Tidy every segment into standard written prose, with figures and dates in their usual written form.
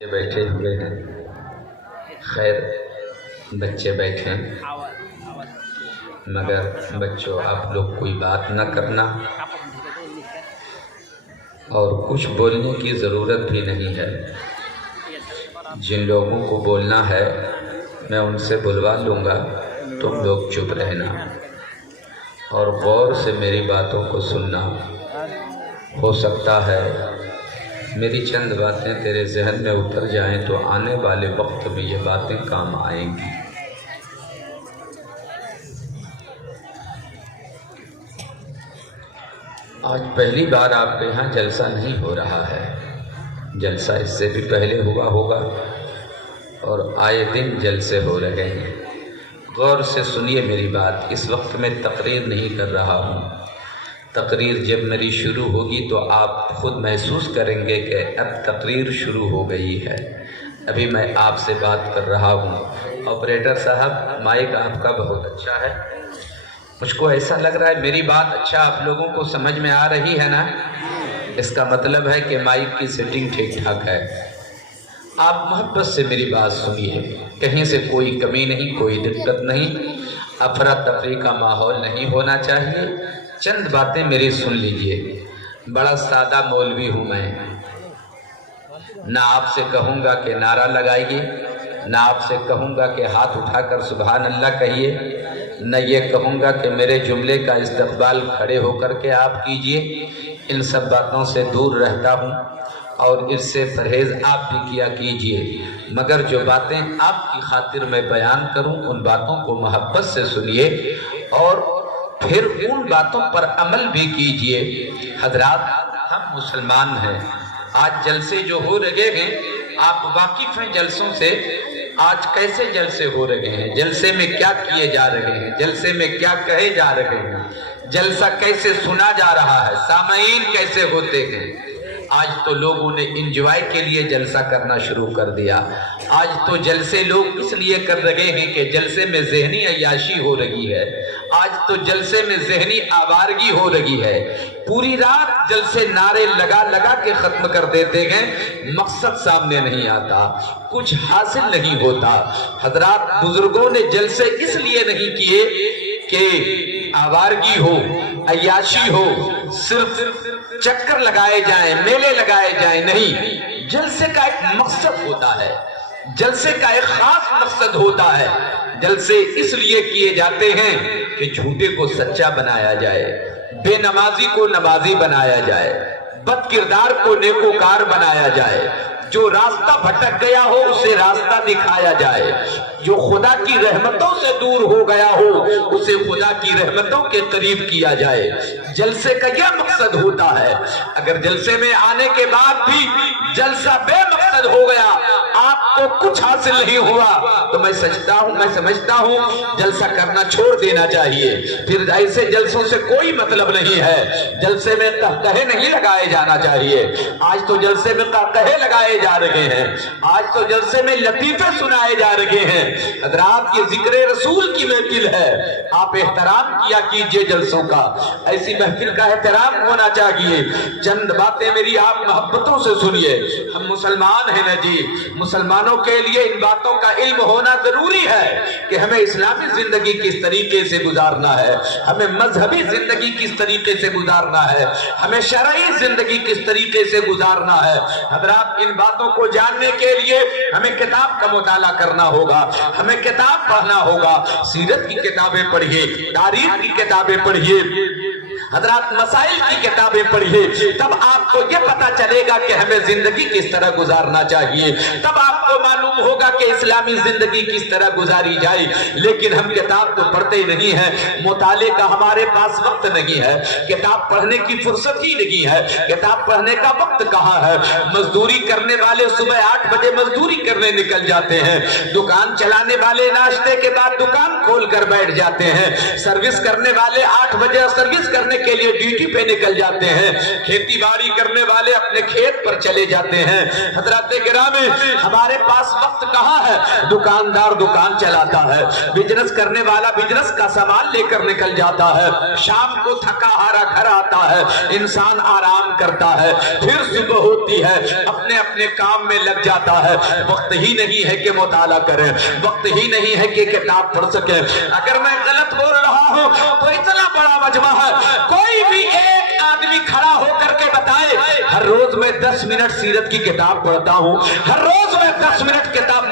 بیٹھے ہوئے ہیں. خیر بچے بیٹھے ہیں مگر بچوں آپ لوگ کوئی بات نہ کرنا اور کچھ بولنے کی ضرورت بھی نہیں ہے. جن لوگوں کو بولنا ہے میں ان سے بلوا لوں گا، تم لوگ چپ رہنا اور غور سے میری باتوں کو سننا. ہو سکتا ہے میری چند باتیں تیرے ذہن میں اتر جائیں تو آنے والے وقت میں یہ باتیں کام آئیں گی. آج پہلی بار آپ کے یہاں جلسہ نہیں ہو رہا ہے. جلسہ اس سے بھی پہلے ہوا ہوگا اور آئے دن جلسے ہو رہے ہیں. غور سے سنیے میری بات. اس وقت میں تقریر نہیں کر رہا ہوں. تقریر جب میری شروع ہوگی تو آپ خود محسوس کریں گے کہ اب تقریر شروع ہو گئی ہے. ابھی میں آپ سے بات کر رہا ہوں. آپریٹر صاحب مائک آپ کا بہت اچھا ہے. مجھ کو ایسا لگ رہا ہے میری بات اچھا آپ لوگوں کو سمجھ میں آ رہی ہے نا؟ اس کا مطلب ہے کہ مائک کی سیٹنگ ٹھیک ٹھاک ہے. آپ محبت سے میری بات سنیے. کہیں سے کوئی کمی نہیں، کوئی دقت نہیں، افراتفری کا ماحول نہیں ہونا چاہیے. چند باتیں میری سن لیجئے. بڑا سادہ مولوی ہوں میں. نہ آپ سے کہوں گا کہ نعرہ لگائیے، نہ آپ سے کہوں گا کہ ہاتھ اٹھا کر سبحان اللہ کہیے، نہ یہ کہوں گا کہ میرے جملے کا استقبال کھڑے ہو کر کے آپ کیجئے. ان سب باتوں سے دور رہتا ہوں اور اس سے پرہیز آپ بھی کیا کیجئے. مگر جو باتیں آپ کی خاطر میں بیان کروں ان باتوں کو محبت سے سنیے اور پھر ان باتوں پر عمل بھی کیجئے. حضرات ہم مسلمان ہیں. آج جلسے جو ہو رہے ہیں آپ واقف ہیں جلسوں سے. آج کیسے جلسے ہو رہے ہیں، جلسے میں کیا کیے جا رہے ہیں، جلسے میں کیا کہے جا رہے ہیں، جلسہ کیسے سنا جا رہا ہے، سامعین کیسے ہوتے ہیں. آج تو لوگوں نے انجوائے کے لیے جلسہ کرنا شروع کر دیا. آج تو جلسے لوگ اس لیے کر رہے ہیں کہ جلسے میں ذہنی عیاشی ہو رہی ہے. آج تو جلسے میں ذہنی آوارگی ہو رہی ہے. پوری رات جلسے نعرے لگا لگا کے ختم کر دیتے ہیں، مقصد سامنے نہیں آتا، کچھ حاصل نہیں ہوتا. حضرات بزرگوں نے جلسے اس لیے نہیں کیے کہ آوارگی ہو، عیاشی ہو، صرف چکر لگائے جائیں، میلے لگائے جائیں. نہیں، جلسے کا ایک مقصد ہوتا ہے، جلسے کا ایک خاص مقصد ہوتا ہے. جلسے اس لیے کیے جاتے ہیں کہ جھوٹے کو سچا بنایا جائے، بے نمازی کو نمازی بنایا جائے، بد کردار کو نیکوکار بنایا جائے، جو راستہ بھٹک گیا ہو اسے راستہ دکھایا جائے، جو خدا کی رحمتوں سے دور ہو گیا ہو اسے خدا کی رحمتوں کے قریب کیا جائے. جلسے کا یہ مقصد ہوتا ہے. اگر جلسے میں آنے کے بعد بھی جلسہ بے مقصد ہو گیا، آپ کو کچھ حاصل نہیں ہوا، تو میں سمجھتا ہوں جلسہ کرنا چھوڑ دینا چاہیے. پھر ایسے جلسوں سے کوئی مطلب نہیں ہے. جلسے میں قہقہے نہیں لگائے جانا چاہیے. آج تو جلسے میں قہقہے لگائے جا رہے ہیں، آج تو جلسے میں لطیفے سنائے جا رہے ہیں. حضرات یہ ذکر رسول کی محفل ہے، آپ احترام کیا کیجئے جلسوں کا. ایسی محفل کا احترام ہونا چاہیے. چند باتیں میری آپ محبتوں سے سنیے. ہم مسلمان ہیں نا جی، مسلمانوں کے لیے ان باتوں کا علم ہونا ضروری ہے کہ ہمیں اسلامی زندگی کس طریقے سے گزارنا ہے، ہمیں مذہبی زندگی کس طریقے سے گزارنا ہے، ہمیں شرعی زندگی کس طریقے سے گزارنا ہے. حضرات ان باتوں کو جاننے کے لیے ہمیں کتاب کا مطالعہ کرنا ہوگا، ہمیں کتاب پڑھنا ہوگا. سیرت کی کتابیں پڑھیے، تاریخ کی کتابیں پڑھیے، حضرات مسائل کی کتابیں پڑھیے. تب آپ کو یہ پتا چلے گا کہ ہمیں زندگی کس طرح گزارنا چاہیے. تب آپ کو معلوم ہوگا کہ اسلامی زندگی کس طرح گزاری جائے. لیکن ہم کتاب تو پڑھتے نہیں ہیں، مطالعے کا ہمارے پاس وقت نہیں ہے، کتاب پڑھنے کی فرصت ہی نہیں ہے. کتاب پڑھنے کا وقت کہاں ہے؟ مزدوری کرنے والے صبح 8 بجے مزدوری کرنے نکل جاتے ہیں، دکان چلانے والے ناشتے کے بعد دکان کھول کر بیٹھ جاتے ہیں، سروس کرنے والے 8 بجے سروس کرنے کے لیے ڈیوٹی پہ نکل جاتے ہیں، کھیتی باڑی کرنے والے اپنے کھیت پر چلے جاتے ہیں۔ حضرات گرامی، ہمارے پاس وقت کہاں ہے؟ دکاندار دکان چلاتا ہے، بزنس کرنے والا بزنس کا سامان لے کر نکل جاتا ہے، شام کو تھکا ہارا گھر آتا ہے، انسان آرام کرتا ہے، پھر صبح ہوتی ہے اپنے اپنے کام میں لگ جاتا ہے، وقت ہی نہیں ہے کہ مطالعہ کریں، وقت ہی نہیں ہے کہ کتاب پڑھ سکیں۔ اگر میں غلط بول رہا ہوں تو اتنا بڑا مجمع ہے، کوئی بھی ایک آدمی کھڑا ہو کر کے بتائے ہر روز میں 10 منٹ سیرت کی کتاب پڑھتا ہوں، ہر روز میں 10 منٹ کتاب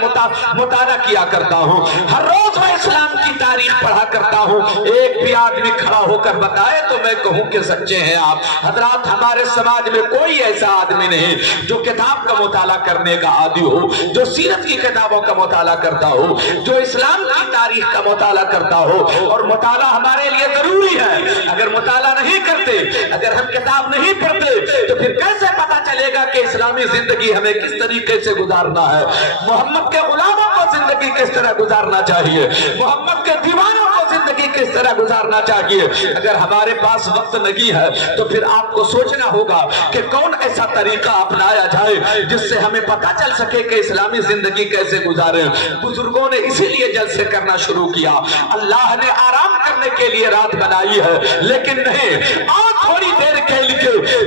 مطالعہ کیا کرتا ہوں، ہر روز میں اسلام کی تاریخ پڑھا کرتا ہوں، ایک بھی آدمی کھڑا ہو کر بتائے تو میں کہوں کہ سچے ہیں آپ۔ حضرات، ہمارے سماج میں کوئی ایسا آدمی نہیں جو کتاب کا مطالعہ کرنے کا عادی ہو، جو سیرت کی کتابوں کا مطالعہ کرتا ہو، جو اسلام کی تاریخ کا مطالعہ کرتا ہو۔ اور مطالعہ ہمارے لیے ضروری ہے۔ اگر مطالعہ نہیں کرتے، اگر ہم کتاب نہیں پڑھتے تو پھر کیسے پتا چلے گا کہ اسلامی زندگی ہمیں کس طریقے سے گزارنا ہے، محمد کے غلاموں کو زندگی کس طرح گزارنا چاہیے، محمد کے دیوانوں کو زندگی کس طرح گزارنا چاہیے۔ اگر ہمارے پاس وقت نہیں ہے تو پھر آپ کو سوچنا ہوگا کہ کون ایسا طریقہ اپنایا جائے جس سے ہمیں پتا چل سکے کہ اسلامی زندگی کیسے گزاریں۔ بزرگوں نے اسی لیے جلسے کرنا شروع کیا۔ اللہ نے آرام کرنے کے لیے رات بنائی ہے، لیکن نہیں، آؤ تھوڑی دیر کے لیے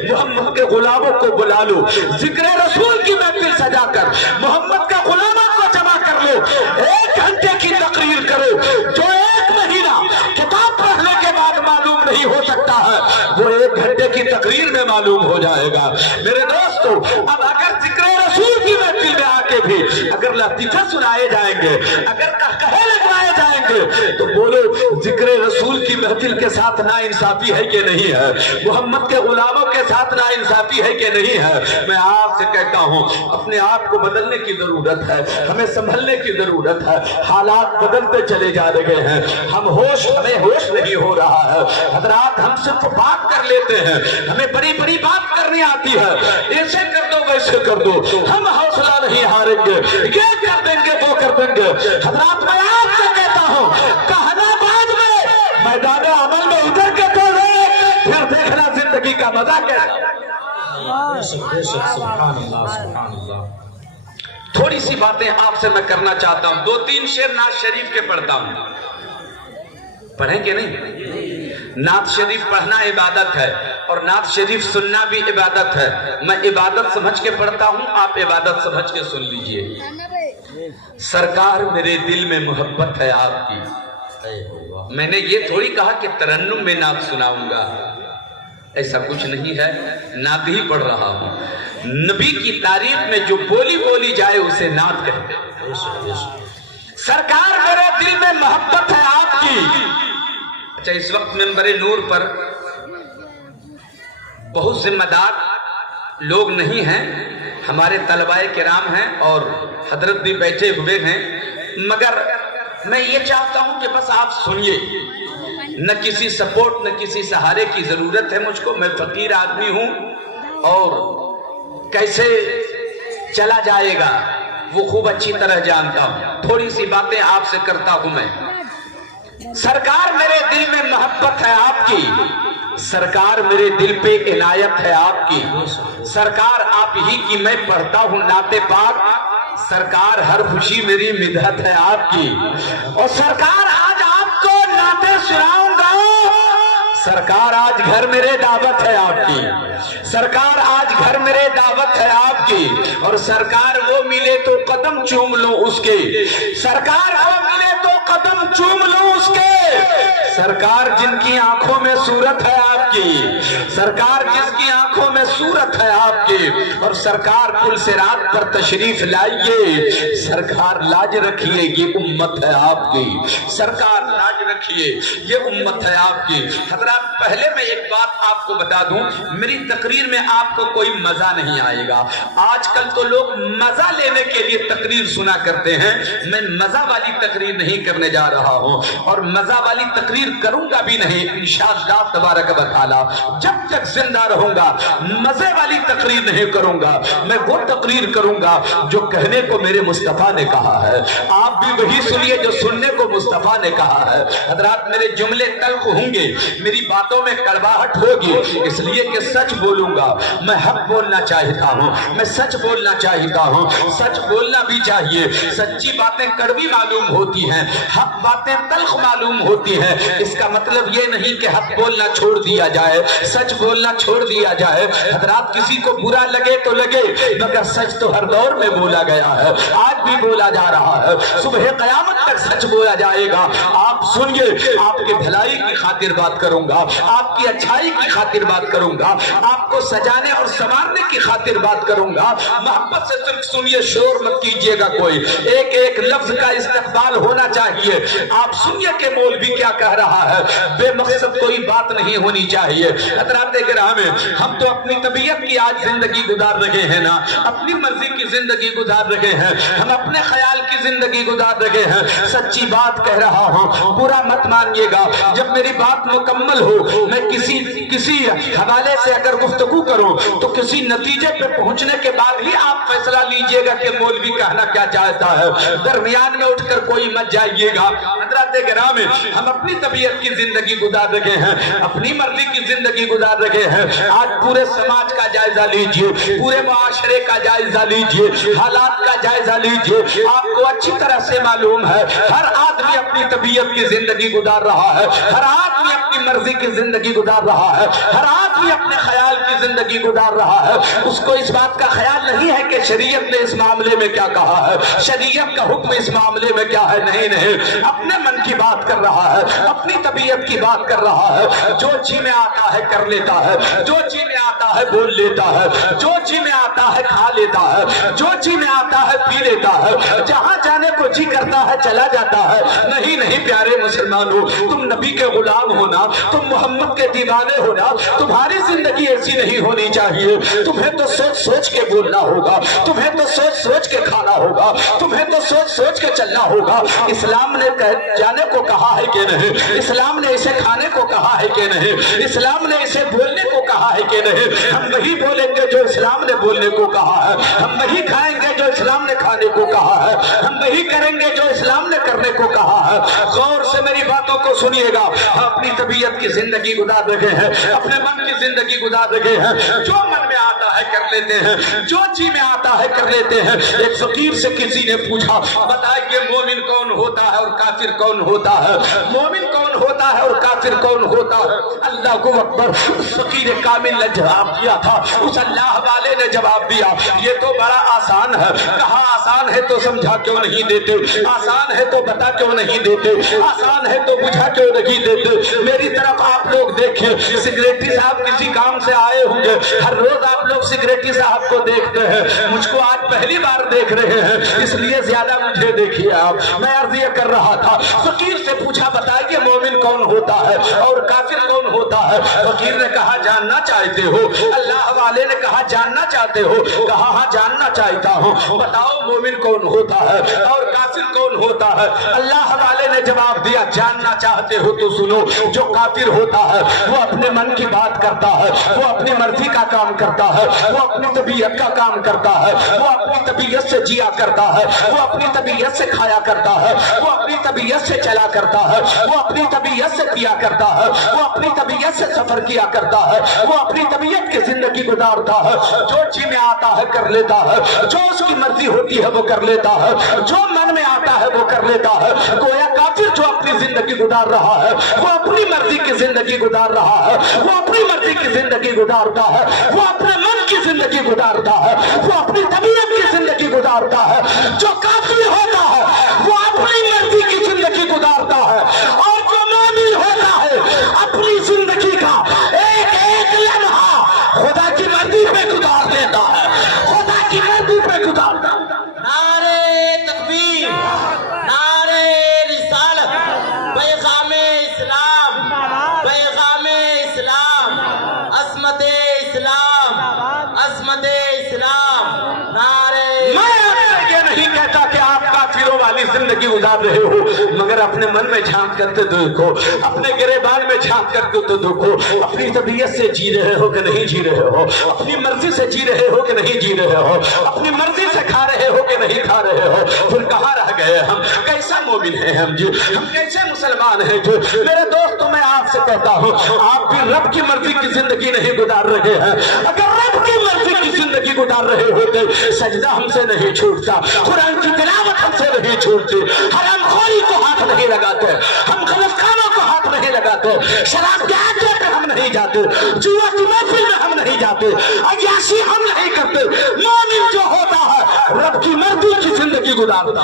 محمد کے غلاموں کو بلا لو، ذکر رسول کی محفل سجا کر محمد کے غلاموں کو جمع کر لو، 1 گھنٹے کی تقریر کرو، جو 1 مہینہ کتاب پڑھنے کے بعد معلوم نہیں ہو سکتا ہے وہ 1 گھنٹے کی تقریر میں معلوم ہو جائے گا۔ میرے دوستو، اب اگر ذکر رسول کی محفل میں آ کے بھی اگر لطیفے سنائے جائیں گے، اگر کہے لگوائے جائیں گے تو بولو ذکر رسول کی محفل کے ساتھ نا انصافی ہے کہ نہیں ہے؟ محمد کے غلاموں کے ساتھ نا انصافی ہے کہ نہیں ہے؟ میں آپ سے کہتا ہوں اپنے آپ کو بدلنے کی ضرورت ہے، ہمیں سنبھلنے کی ضرورت ہے، حالات بدلتے چلے جا رہے ہیں، ہمیں ہوش نہیں ہو رہا ہے۔ حضرات، ہم صرف بات کر لیتے ہیں، ہمیں بڑی بڑی بات کرنی آتی ہے، ایسے کر دو ویسے کر دو، ہم حوصلہ نہیں ہاریں گے، یہ کر دیں گے وہ کر دیں گے۔ حضرات، میں آپ سے کہتا ہوں کہنا بعد میں، میدان عمل میں اتر کے تو پھر دیکھنا زندگی کا مزہ کیسا۔ تھوڑی سی باتیں آپ سے میں کرنا چاہتا ہوں، 2-3 شعر نعت شریف کے پڑھتا ہوں، پڑھیں کہ نہیں؟ نعت شریف پڑھنا عبادت ہے اور نعت شریف سننا بھی عبادت ہے۔ میں عبادت سمجھ کے پڑھتا ہوں، آپ عبادت سمجھ کے سن لیجئے۔ سرکار میرے دل میں محبت ہے آپ کی، میں نے یہ تھوڑی کہا کہ ترنم میں نعت سناؤں گا، ایسا کچھ نہیں ہے، نعت ہی پڑھ رہا ہوں۔ نبی کی تعریف میں جو بولی جائے اسے نعت کہتے ہیں۔ سرکار میرے دل میں محبت ہے آپ کی۔ اچھا، اس وقت منبر نور پر بہت ذمہ دار لوگ نہیں ہیں، ہمارے طلباء کرام ہیں اور حضرت بھی بیٹھے ہوئے ہیں، مگر میں یہ چاہتا ہوں کہ بس آپ سنیے، نہ کسی سپورٹ نہ کسی سہارے کی ضرورت ہے مجھ کو، میں فقیر آدمی ہوں اور کیسے چلا جائے گا وہ خوب اچھی طرح جانتا ہوں، تھوڑی سی باتیں آپ سے کرتا ہوں میں۔ سرکار میرے دل میں محبت ہے آپ کی، سرکار میرے دل پہ عنایت ہے آپ کی، سرکار آپ ہی کی میں پڑھتا ہوں نعت پاک، سرکار ہر خوشی میری مدحت ہے آپ کی، اور سرکار آج آپ کو نعتیں سناؤں گا، سرکار آج گھر میرے دعوت ہے آپ کی، سرکار آج گھر میرے دعوت ہے آپ کی، اور سرکار وہ ملے تو قدم چوم لوں اس کے، سرکار وہ ملے تو قدم چوم لوں اس کے، سرکار جن کی آنکھوں میں صورت ہے آپ کی، سرکار جس کی آنکھوں میں صورت ہے آپ کی، اور سرکار پل صراط پر تشریف لائیے، سرکار لاج رکھیے یہ امت ہے آپ کی، سرکار لاج رکھیے یہ امت ہے آپ کی۔ حضرات، پہلے میں ایک بات آپ کو بتا دوں، میری تقریر میں آپ کو کوئی مزہ نہیں آئے گا، آج کل تو لوگ مزہ لینے کے لیے تقریر سنا کرتے ہیں، میں مزہ والی تقریر نہیں کرنے جا رہا ہوں اور مزہ والی تقریر کروں گا بھی نہیں انشاءاللہ تبارک و تعالی، جب تک زندہ رہوں گا مزے والی تقریر نہیں کروں گا، میں وہ تقریر کروں گا جو کہنے کو میرے مصطفیٰ نے کہا ہے، آپ بھی وہی سنیے جو سننے کو مصطفیٰ نے کہا ہے۔ حضرات میرے جملے تلخ ہوں گے، میری باتوں میں کڑواہٹ ہوگی، اس لیے کہ سچ بولوں گا، میں حق بولنا چاہتا ہوں، میں سچ بولنا چاہتا ہوں، سچ بولنا بھی چاہیے۔ سچی باتیں کڑوی معلوم ہوتی ہیں، حق باتیں تلخ معلوم ہوتی ہیں، اس کا مطلب یہ نہیں کہ حق بولنا چھوڑ دیا جائے، سچ بولنا چھوڑ دیا جائے۔ حضرات کسی کو برا لگے تو لگے، مگر سچ تو ہر دور میں بولا گیا ہے، آج بھی بولا جا رہا ہے، صبح قیامت تک سچ بولا جائے گا۔ آپ سنیے، آپ کے بھلائی کی خاطر بات کروں گا، آپ کی اچھائی کی خاطر بات کروں گا، آپ کو سجانے اور سنوارنے کی خاطر بات کروں گا۔ محبت سے صرف سنیے، شور مت کیجیے گا کوئی، ایک ایک لفظ کا استقبال ہونا چاہیے۔ آپ سنیے کہ مولوی کیا کہہ رہا ہے، بے مقصد کوئی بات نہیں ہونی چاہیے۔ حضرات گرامی، ہم تو اپنی طبیعت کی آج زندگی گزار رہے ہیں نا، اپنی مرضی کی زندگی گزار رہے ہیں، ہم اپنے خیال کی زندگی گزار رہے ہیں۔ سچی بات کہہ رہا ہوں، برا مت مانیے گا۔ جب میری بات مکمل ہو، میں کسی حوالے سے اگر گفتگو کروں تو کسی نتیجے پہ پہنچنے کے بعد ہی آپ فیصلہ لیجئے گا کہ مولوی کہنا کیا چاہتا ہے، درمیان میں اٹھ کر کوئی مت جائیے گا۔ حضرات گرامی، ہم اپنی طبیعت کی زندگی گزار رہے ہیں، اپنی مرضی کی زندگی گزار رہے ہیں۔ آج پورے سماج کا جائزہ لیجئے، پورے معاشرے کا جائزہ لیجئے، حالات کا جائزہ لیجئے، آپ کو اچھی طرح سے معلوم ہے ہر آدمی اپنی طبیعت کی زندگی گزار رہا ہے، ہر آدمی اپنی مرضی کی زندگی گزار رہا ہے، ہر آدمی اپنے خیال کی زندگی گزار رہا ہے۔ اس کو اس بات کا خیال نہیں ہے کہ شریعت نے اس معاملے میں کیا کہا ہے، شریعت کا حکم اس معاملے میں کیا ہے، نہیں، اپنے من کی بات کر رہا ہے، اپنی طبیعت کی بات کر رہا ہے۔ جو جی میں آتا ہے کر لیتا ہے، جو جی میں آتا ہے بول لیتا ہے، جو جی میں آتا ہے کھا لیتا ہے، جو جی میں آتا ہے پی لیتا ہے، جہاں جانے کو جی کرتا ہے چلا جاتا ہے۔ نہیں نہیں پیارے مسلمانوں، تم نبی کے غلام ہونا، تم محمد کے دیوانے ہونا، تمہاری زندگی ایسی نہیں ہونی چاہیے۔ تمہیں تو سوچ سوچ کے بولنا ہوگا، تمہیں تو سوچ سوچ کے کھانا ہوگا، تمہیں تو سوچ سوچ کے چلنا ہوگا۔ اسلام نے جانے کو کہا ہے کہ نہیں، اسلام نے اسے کھانے کو کہا ہے کہ نہیں، اسلام نے اسے بولنے کو کہا ہے کہ نہیں۔ ہم وہی بولیں گے جو اسلام نے بولنے کو کہا ہے، ہم وہی کھائیں گے جو اسلام نے کھانے کو کہا ہے، ہم وہی کریں گے جو اسلام نے کرنے کو کہا ہے۔ غور سے میری باتوں کو سنیے گا، ہم اپنی طبیعت کی زندگی گزار رہے ہیں، اپنے من کی زندگی گزار رہے ہیں، جو من میں آتا ہے کر لیتے ہیں، جو جی میں آتا ہے کر لیتے ہیں۔ ایک فقیر سے کسی نے پوچھا، بتائیے مومن کون ہوتا ہے اور کافر کون ہوتا ہے، مومن کون ہوتا ہے اور کافر کون ہوتا ہے؟ اللہ کو اکبر۔ فقیر کامل نے جواب دیا تھا، اس اللہ والے نے جواب دیا، یہ تو بڑا آسان ہے۔ کہا آسان ہے تو سمجھا کیوں نہیں دیتے، آسان ہے تو بتا کیوں نہیں دیتے، آسان ہے تو بجھا کیوں نہیں دیتے۔ میری طرف آپ لوگ دیکھیں، سیکریٹری صاحب کسی کام سے آئے ہوں گے، ہر روز آپ لوگ سیکریٹری صاحب کو دیکھتے ہیں، مجھ کو آج پہلی بار دیکھ رہے ہیں، اس لیے زیادہ مجھے دیکھیے آپ۔ میں عرض یہ کر رہا تھا، فقیر سے پوچھا بتائیے مومن کون ہوتا ہے اور کافر کون ہوتا ہے؟ فقیر نے کہا جاننا چاہتے ہو؟ اللہ والے نے کہا جاننا چاہتے ہو؟ کہا ہاں جاننا چاہتا ہوں، بتاؤ مومن کون ہوتا ہے اور کافر کون ہوتا ہے؟ اللہ والے نے جواب دیا جاننا چاہتے ہو تو سنو، جو کافر ہوتا ہے وہ اپنے من کی بات کرتا ہے، وہ اپنی مرضی کا کام کرتا ہے، وہ اپنی طبیعت کا کام کرتا ہے، وہ اپنی طبیعت سے جیا کرتا ہے، وہ اپنی طبیعت سے کھایا کرتا ہے، وہ اپنی طبیعت سے چلا کرتا ہے، وہ اپنی طبیعت سے پیا کرتا ہے، وہ اپنی طبیعت سے سفر کیا کرتا ہے، وہ اپنی طبیعت کی زندگی گزارتا ہے۔ جو جی میں آتا ہے کر لیتا ہے، جو اس کی مرضی ہوتی ہے وہ کر لیتا ہے، جو من میں آتا ہے وہ کر لیتا ہے۔ گویا کافر جو اپنی زندگی گزار رہا ہے وہ اپنی مرضی کی زندگی گزار رہا ہے، وہ اپنی مرضی کی زندگی گزارتا ہے، وہ اپنے من کی زندگی گزارتا ہے، وہ اپنی طبیعت کی زندگی گزارتا ہے۔ جو کافر ہوتا ہے وہ اپنی مرضی کی زندگی گزارتا ہے، اور جو مومن ہوتا ہے اپنی زندگی کا ایک ایک لمحہ خدا کی مرضی پہ گزار دیتا ہے، خدا کی مرضی پہ گزارتا ہے۔ نعرے تکبیر، نعرے رسالت، پیغام اسلام، پیغام اسلام، عظمت اسلام، عظمت اسلام، نعرے۔ میں یہ نہیں کہتا کہ آپ मुसाफिरों वाली जिंदगी गुजार रहे हो, मगर अपने मन में झांक करके देखो, अपने गिरेबान में झांक करके तो देखो, अपनी तबीयत से जी रहे हो कि नहीं जी रहे हो, अपनी मर्जी से जी रहे हो कि नहीं जी रहे हो, अपनी मर्जी से खा रहे हो कि नहीं खा रहे हो, फिर कहाँ रह गए हम? कैसा मोमिन है हम जी? हम कैसे मुसलमान हैं जो? मेरे दोस्तों, मैं आपसे कहता हूँ, आप भी रब की मर्जी की जिंदगी नहीं गुजार रहे हैं। अगर रब की मर्जी की जिंदगी गुजार रहे होते, सजदा हमसे नहीं छूटता, कुरान की तिलावत हमसे नहीं छूटती, हरामखोरी को हाथ नहीं लगाते, हम गलतकामों को हाथ नहीं लगाते, शराब के आगे पे हम नहीं जाते, जुआ की महफिल में हम नहीं जाते, अय्याशी हम नहीं करते। मोमिन जो होता है रब की मर्जी की जिंदगी गुजारता।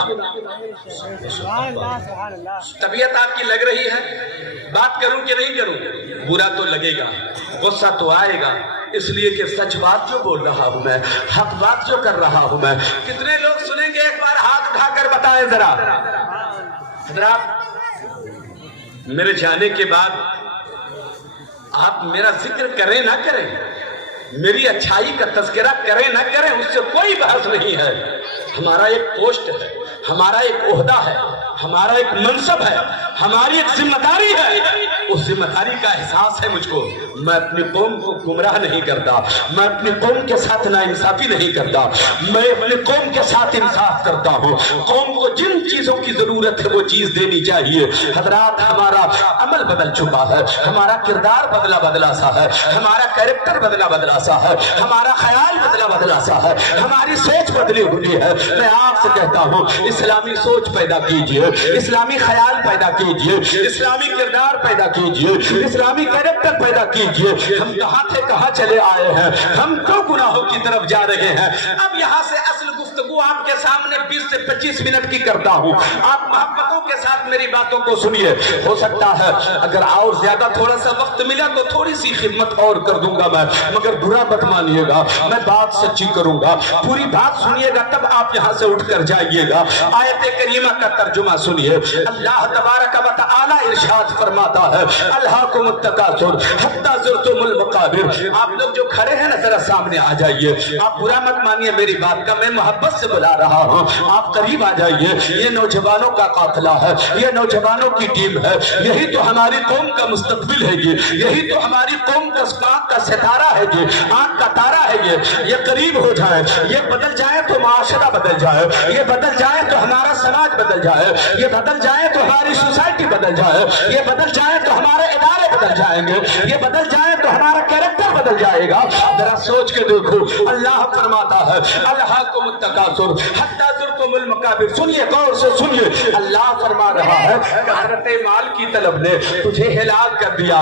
तबीयत आपकी लग रही है, बात करूं कि नहीं करूं? बुरा तो लगेगा, गुस्सा तो आएगा, इसलिए कि सच बात जो बोल रहा हूं मैं, हक बात जो कर रहा हूं मैं। कितने लोग सुनेंगे? एक बार हाथ उठाकर बताएं जरा। मेरे जाने के बाद आप मेरा जिक्र करें ना करें, मेरी अच्छाई का तज़किरा करें ना करें, उससे कोई बहस नहीं है। हमारा एक पोस्ट है, हमारा एक ओहदा है, हमारा एक मनसब है, हमारी एक जिम्मेदारी है। उस जिम्मेदारी का एहसास है मुझको। मैं अपनी कौम को गुमराह नहीं करता, मैं अपनी कौम के साथ नाइंसाफी नहीं करता, मैं अपनी कौम के साथ इंसाफ करता हूँ। कौम को जिन चीजों की जरूरत है वो चीज देनी चाहिए। हजरात, हमारा अमल बदल चुका है, हमारा किरदार बदला सा है, हमारा कैरेक्टर बदला सा है, हमारा ख्याल बदला सा है, हमारी सोच बदली हुई है। मैं आपसे कहता हूँ, इस्लामी सोच पैदा कीजिए, इस्लामी ख्याल पैदा कीजिए, इस्लामी किरदार पैदा कीजिए, इस्लामी कैरेक्टर पैदा कीजिए। हम कहाँ थे, कहाँ चले आए हैं, हम क्यों गुनाहों की तरफ जा रहे हैं? अब यहाँ से असल गुफ्तगू आपके सामने 20 से 25 मिनट की करता हूँ। आप मोहब्बतों के साथ मेरी बातों को सुनिए। हो सकता है अगर और ज्यादा थोड़ा सा वक्त मिला तो थोड़ी सी खिदमत और कर दूंगा मैं, मगर बुरा मत मानिएगा, मैं बात सच्ची करूंगा। पूरी बात सुनिएगा, तब आप यहाँ से उठकर जाइएगा। आयत करीमा का तर्जुमा सुनिए। अल्लाह तबारक व तआला इरशाद फरमाता है, अल्हाकुमुत तकासुर हत्ता ज़ुरतुमुल मकाबिर। आप लोग जो खड़े हैं ना, जरा सामने आ जाइए। आप बुरा मत मानिए मेरी बात का, मैं मोहब्बत से बुला रहा हूँ, आप करीब आ जाइए। ये नौजवानों का काफिला है, ये नौजवानों की टीम है, यही तो हमारी कौम का मुस्तकबिल है, यही तो हमारी कौम का आँख का सितारा है, आँख का तारा है। ये करीब हो जाए, ये बदल जाए तो माशरा बदल जाए, ये बदल जाए तो हमारा समाज बदल जाए, ये बदल जाए तो हमारी सोसाइटी बदल जाए, ये बदल जाए तो हमारे इदारे बदल जाएंगे, ये बदल जाए तो हमारा कैरेक्टर बदल जाएगा। जरा सोच के देखो, अल्लाह फरमाता है, अल्हाकुमुत तकासुर हत्ता ज़ुरतुमुल मकाबिर। सुनिए, गौर से सुनिए, अल्लाह फरमा रहा है, कसरत माल की तलब ने तुझे हिलाक कर दिया,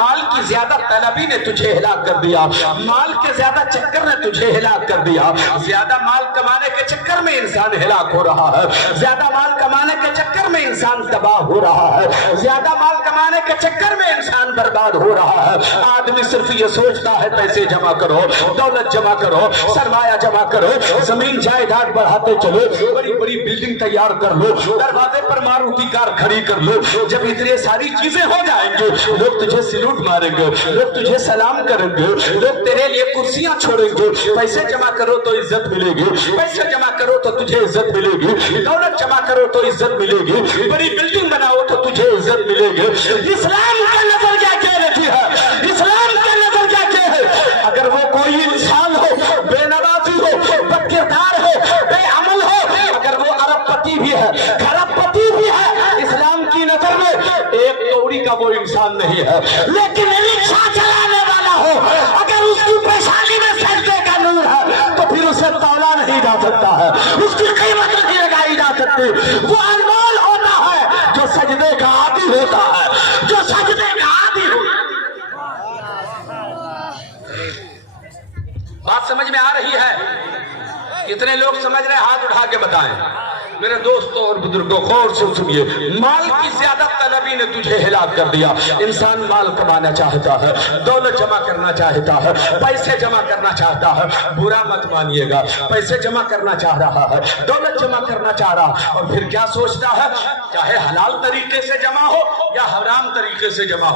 माल की ज्यादा तलबी ने तुझे हिलाक कर दिया, माल के ज्यादा चक्कर ने तुझे हिलाक कर दिया। ज्यादा माल कमाने के चक्कर में इंसान हिलाक हो रहा है, ज्यादा माल कमाने के चक्कर में इंसान तबाह हो रहा है, ज्यादा माल कमाने के चक्कर में इंसान बर्बाद हो रहा है। आदमी सिर्फ ये सोचता है पैसे जमा करो, दौलत जमा करो, सरमाया जमा करो, जमीन जायदाद बढ़ाते चलो, बड़ी बड़ी बिल्डिंग तैयार कर लो, दरवाजे पर मारुति कार खड़ी कर लो। जब इतनी सारी चीजें हो जाएंगे, लोग तुझे सैल्यूट मारेंगे, लोग तुझे सलाम करेंगे, लोग तेरे लिए कुर्सियां छोड़ेंगे। पैसे जमा करो तो इज्जत मिलेगी, पैसे जमा करो तो तुझे इज्जत मिलेगी, दौलत जमा करो तो इज्जत मिलेगी, बड़ी बिल्डिंग बनाओ तो तुझे इज्जत मिलेगी। इस्लाम का नजरिया क्या रहती है? इस्लाम का नजरिया क्या है? अगर वो कोई इंसान हो, बेनवाजी हो, बदकिरदार हो, बेअमल हो, अगर वो अरबपति भी है, खरबपति भी है, इस्लाम की नजर में एक कौड़ी का वो इंसान नहीं है। लेकिन रिक्शा चलाने वाला हो, अगर उसकी पेशानी में सजदे का नूर है, तो फिर उसे तौला नहीं जा सकता है, उसकी कीमत नहीं लगाई जा सकती। वो अनमोल होता है जो सजदे का आदी होता है, जो सजदे का आदी होता है। बात समझ में आ रही है? कितने लोग समझ रहे? हाथ उठा के बताएं। मेरे दोस्तों और बुजुर्गों, गौर से सुनिए। माल की ज्यादा तलबी ने तुझे हिलाक कर दिया। इंसान माल कमाना चाहता है, दौलत जमा करना चाहता है, पैसे जमा करना चाहता है। बुरा मत मानिएगा, पैसे जमा करना चाह रहा है, दौलत जमा करना चाह रहा, और फिर क्या सोचता है? चाहे हलाल तरीके से जमा हो یا حرام طریقے سے جمع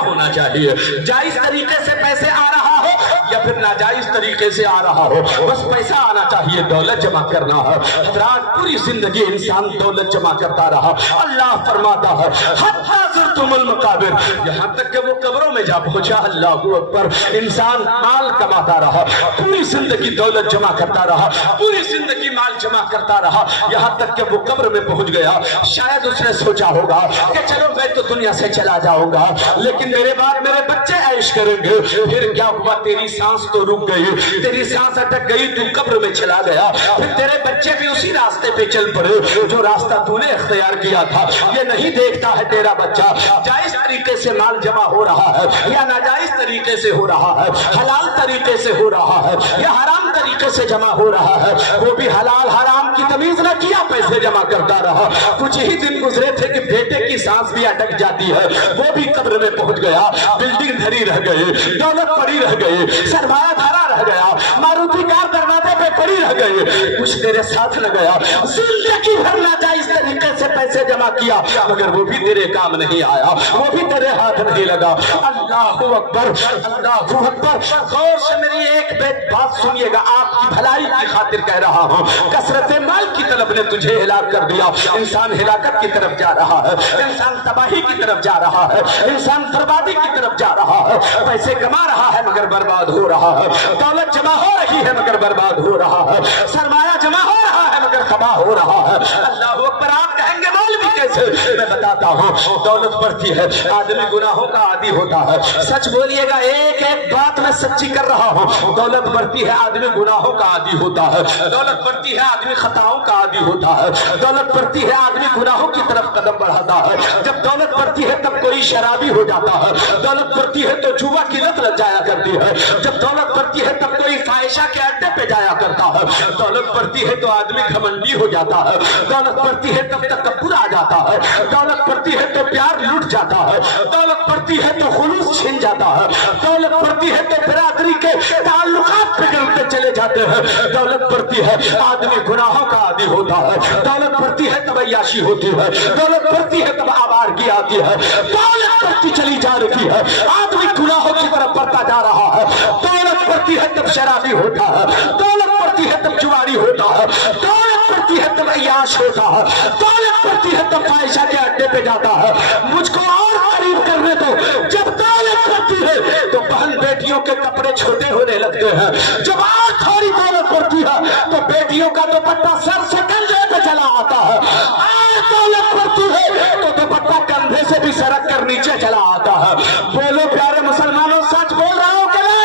ہونا چاہیے؟ جائز طریقے سے پیسے آ رہا ہو یا پھر ناجائز طریقے سے آ رہا ہو، بس پیسہ آنا چاہیے، دولت جمع کرنا ہے۔ حضرات پوری زندگی انسان دولت جمع کرتا رہا، اللہ فرماتا ہے حتی زرتم المقابر، یہاں تک کہ وہ قبروں میں جا پہنچا، اللہ اکبر، انسان مال کماتا رہا، پوری زندگی دولت جمع کرتا رہا، پوری زندگی مال جمع کرتا رہا، یہاں تک کہ وہ قبر میں پہنچ گیا۔ شاید اس نے سوچا ہوگا کہ چلو میں تو دنیا سے چلا جاؤں گا، لیکن میرے بعد میرے بچے عیش کریں گے۔ پھر کیا ہوا؟ تیری سانس تو رک گئی، تیری سانس اٹک گئی، تو قبر میں چلا گیا، پھر تیرے بچے بھی اسی راستے پہ چل پڑے جو راستہ تو نے اختیار کیا تھا۔ یہ نہیں دیکھتا ہے تیرا بچہ جائز طریقے سے مال جمع ہو رہا ہے یا ناجائز طریقے سے ہو رہا ہے، حلال طریقے سے ہو رہا ہے یا حرام طریقے سے جمع ہو رہا ہے۔ وہ بھی حلال حرام کی تمیز نہ کیا، پیسے جمع کرتا رہا۔ کچھ ہی دن گزرے تھے کہ بیٹے کی سانس بھی اٹک جاتی ہے، وہ بھی قبر میں پہنچ گیا، بلڈنگ دھری رہ گئی، دولت پڑی رہ گئی، سرمایہ دھرا رہ گیا، ماروتی کار دروازے پہ پڑی رہ گئی، کچھ تیرے ساتھ نہ گیا۔ زندگی بھر ناجائز طریقے سے پیسے جمع کیا مگر وہ بھی تیرے کام نہیں آیا، وہ بھی تیرے ہاتھ نہیں لگا۔ اللہ اکبر، اللہ اکبر۔ غور سے میری ایک بات سنیے گا، آپ کی بھلائی کی خاطر کہہ رہا ہوں۔ کثرت مال کی طلب نے تجھے ہلاک کر دیا، انسان ہلاکت کی طرف جا رہا ہے، انسان تباہی کی طرف جا رہا ہے، انسان بربادی کی طرف جا رہا ہے۔ پیسے کما رہا ہے مگر برباد ہو رہا ہے، دولت جمع ہو رہی ہے مگر برباد ہو رہا ہے، سرمایہ جمع ہو رہا ہے مگر تباہ ہو رہا ہے۔ اللہ اکبر۔ آپ کہیں گے مولوی کیسے؟ میں بتاتا ہوں، دولت بڑھتی ہے آدمی گناہوں کا عادی ہوتا ہے۔ سچ بولیے گا، ایک ایک بات میں سچی کر رہا ہوں۔ دولت بڑھتی ہے آدمی گناہوں کا عادی ہوتا ہے، دولت بڑھتی ہے آدمی خطاؤں کا عادی ہوتا ہے، دولت بڑھتی ہے آدمی گناہوں کی طرف قدم بڑھاتا ہے۔ جب دولت بڑھتی ہے تب کوئی شرابی ہو جاتا ہے، دولت بڑھتی ہے تو جوا کی لت لگ جایا کرتی ہے، جب دولت بڑھتی ہے تب کوئی فاحشہ کے اڈے پہ جایا کرتا ہے، دولت بڑھتی ہے تو آدمی گھمنڈی ہو جاتا ہے، دولت بڑھتی ہے تب تکبر آ جاتا ہے، دولت بڑھتی ہے تو پیار لٹ جاتا ہے، دولت بڑھتی ہے تو خلوص چھن جاتا ہے، دولت بڑھتی ہے تو برادری کے تعلقات بگڑتے چلے جاتے ہیں، دولت بڑھتی ہے آدمی گناہوں کا عادی ہوتا ہے، دولت بڑھتی ہے تب عیاشی ہوتی ہے، دولت بڑھتی ہے تب آوارگی آتی ہے، دولت بڑھتی چلی جا رہی ہے، آدمی گناہوں کی طرف بڑھتا جا رہا ہے، دولت بڑھتی ہے تب شرابی ہوتا ہے، دولت بڑھتی ہے تب جواری ہوتا ہے، دولت بڑھتی ہے تب عیاش ہوتا ہے، دولت بڑھتی ہے تب فاحشہ کے اڈے پہ جاتا ہے۔ مجھ کو اور قریب کرنے دو، جب دولت بڑھتی ہے تو بہن بیٹیوں کے کپڑے چھوٹے ہونے لگتے ہیں، جب اور تھوڑی دولت بڑھتی ہے تو بیٹیوں کا دوپٹہ سر سے کندھے پہ چلا آتا ہے، اور دولت بڑھتی ہے تو دوپٹہ کندھے سے بھی سرک کر نیچے چلا آتا ہے۔ بولو پیارے مسلمانوں، سچ بول رہا ہوں کہ نہیں؟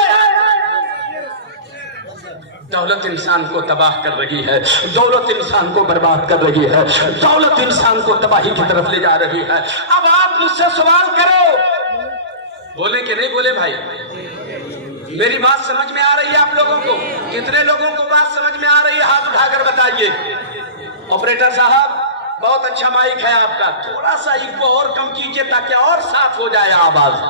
دولت انسان کو تباہ کر رہی ہے، دولت انسان کو برباد کر رہی ہے، دولت انسان کو تباہی کی طرف لے جا رہی ہے۔ اب آپ مجھ سے سوال کرو، بولیں کہ نہیں بولیں بھائی؟ میری بات سمجھ میں آ رہی ہے آپ لوگوں کو؟ کتنے لوگوں کو بات سمجھ میں آ رہی ہے؟ ہاتھ اٹھا کر بتائیے۔ آپریٹر صاحب، بہت اچھا مائک ہے آپ کا، تھوڑا سا ایکو اور کم کیجئے تاکہ اور صاف ہو جائے آواز۔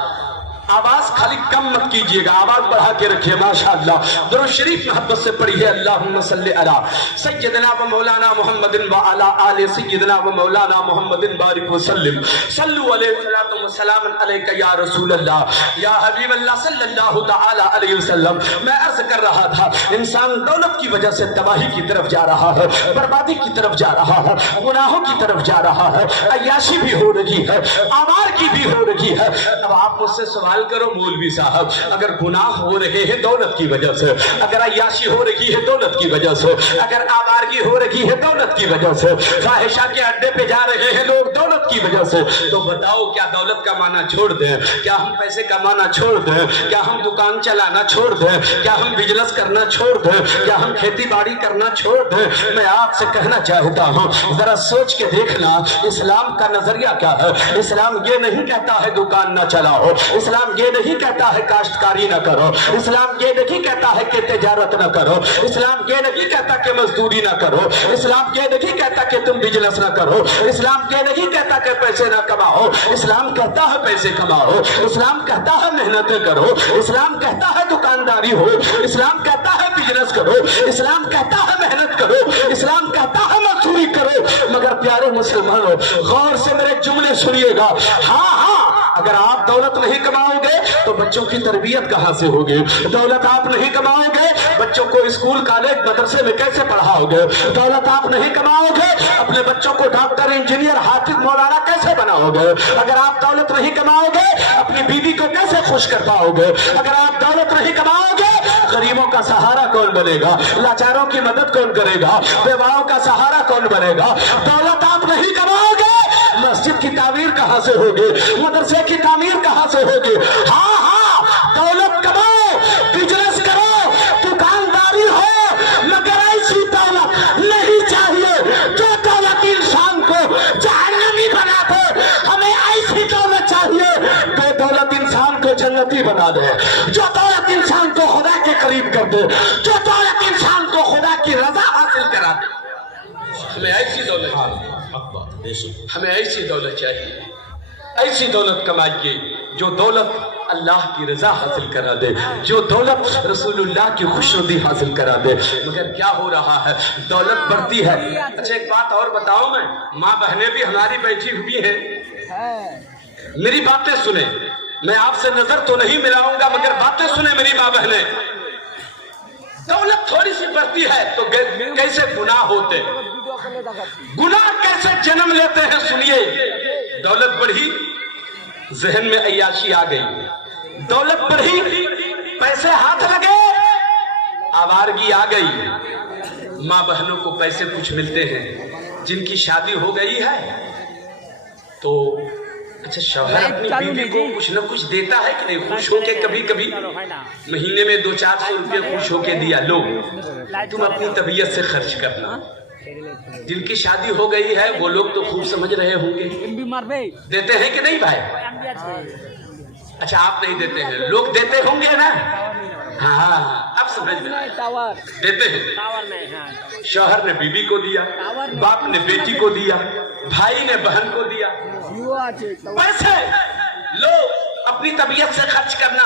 آواز خالی کم مت کیجئے گا، آواز بڑھا کے رکھیے۔ ماشاءاللہ، درود شریف محبت سے پڑھیے، اللہم صلی علی سیدنا و مولانا محمد و علی آل سیدنا و مولانا محمد بارک وسلم، صلو علیہ وسلم وسلام علیک یا رسول اللہ یا حبیب اللہ صلی اللہ تعالی علیہ وسلم۔ میں عرض کر رہا تھا، انسان دولت کی وجہ سے تباہی کی طرف جا رہا ہے، بربادی کی طرف جا رہا ہے، گناہوں کی طرف جا رہا ہے، عیاشی بھی ہو رہی ہے، آوارگی بھی ہو رہی ہے۔ اب آپ مجھ سے سوال کرو مولوی صاحب، اگر گناہ ہو رہے ہیں دولت کی وجہ سے، اگر عیاشی ہو رہی ہے دولت کی وجہ سے، اگر آوارگی ہو رہی ہے دولت کی وجہ سے، فاحشہ کے اڈے پہ جا رہے ہیں لوگ دولت کی وجہ سے، تو بتاؤ کیا دولت کمانا چھوڑ دیں؟ کیا ہم پیسے کمانا چھوڑ دیں؟ کیا ہم دکان چلانا چھوڑ دیں؟ کیا ہم بزنس کرنا چھوڑ دیں؟ کیا ہم کھیتی باڑی کرنا چھوڑ دیں؟ میں آپ سے کہنا چاہتا ہوں، ذرا سوچ کے دیکھنا اسلام کا نظریہ کیا ہے۔ اسلام یہ نہیں کہتا ہے دکان نہ چلاؤ، اسلام یہ نہیں کہتا ہے کاشتکاری نہ کرو، اسلام یہ نہیں کہتا ہے کہ تجارت نہ کرو، اسلام یہ نہیں کہتا کہ مزدوری نہ کرو، اسلام یہ نہیں کہتا کہ تم بزنس نہ کرو، اسلام یہ نہیں کہتا کہ پیسے نہ کماؤ، اسلام کہتا ہے پیسے کماؤ، اسلام کہتا ہے محنتیں کرو، اسلام کہتا ہے دکانداری ہو، اسلام کہتا ہے بزنس کرو، اسلام کہتا ہے محنت کرو، اسلام کہتا ہے مزدوری کرو، مگر प्यारे मुसलमानों, गौर से मेरे जुमले सुनिएगा। हाँ, अगर आप दौलत नहीं कमाओगे तो बच्चों की तरबियत कहाँ से होगी? दौलत आप नहीं कमाओगे, बच्चों को स्कूल कॉलेज मदरसे में कैसे पढ़ाओगे? दौलत आप नहीं कमाओगे, अपने बच्चों को डॉक्टर इंजीनियर हाफिज मौलाना कैसे बनाओगे? अगर आप दौलत नहीं कमाओगे, अपनी बीवी को कैसे खुश कर पाओगे? अगर आप दौलत नहीं कमाओगे, गरीबों का सहारा कौन बनेगा? लाचारों की मदद कौन करेगा? बेवाओं का सहारा कौन बनेगा? दौलत आप नहीं कमाओगे, मस्जिद की तामीर कहाँ से होगी? मदरसे की तामीर कहाँ से होगी? हाँ, दौलत कमाओ, बिजनेस करो, दुकानदारी हो, मगर ऐसी दौलत नहीं चाहिए जो दौलत इंसान को जहन्नमी बना दे। हमें ऐसी दौलत चाहिए जो दौलत इंसान को जन्नती बना दे, जो दौलत इंसान को खुदा के करीब कर दे, जो दौलत इंसान को खुदा की रजा हासिल करा दे। हमें ऐसी दौलत हमें ऐसी दौलत चाहिए, ऐसी दौलत कमाइए जो दौलत अल्लाह की रजा हासिल करा दे, जो दौलत रसूलुल्लाह की खुशनुदी हासिल करा दे। मगर क्या हो रहा है, दौलत बढ़ती है। अच्छा एक बात और बताऊं, मैं माँ बहनें भी हमारी बैठी हुई हैं, मेरी बातें सुने। मैं आपसे नजर तो नहीं मिलाऊंगा मगर बातें सुने मेरी माँ बहनें। दौलत थोड़ी सी बढ़ती है तो कैसे गुनाह होते, गुनाह कैसे जन्म लेते हैं। सुनिए, दौलत बढ़ी, जहन में अय्याशी आ गई, दौलत बढ़ी, पैसे हाथ लगे, आवारगी आ गई। माँ बहनों को पैसे कुछ मिलते हैं, जिनकी शादी हो गई है तो अच्छा शौहर अपनी बीवी को कुछ न कुछ देता है कि नहीं? खुश होके कभी कभी महीने में 200-400 रुपये खुश होके दिया, लो तुम अपनी तबीयत से खर्च करना। जिनकी शादी हो गई है वो लोग तो खूब समझ रहे होंगे, देते हैं कि नहीं भाई? अच्छा आप नहीं देते हैं, लोग देते होंगे ना? हाँ, अब समझ में देते हैं। शौहर ने बीवी को दिया, बाप ने बेटी को दिया, भाई ने बहन को दिया। पैसे लो, अपनी तबीयत से खर्च करना,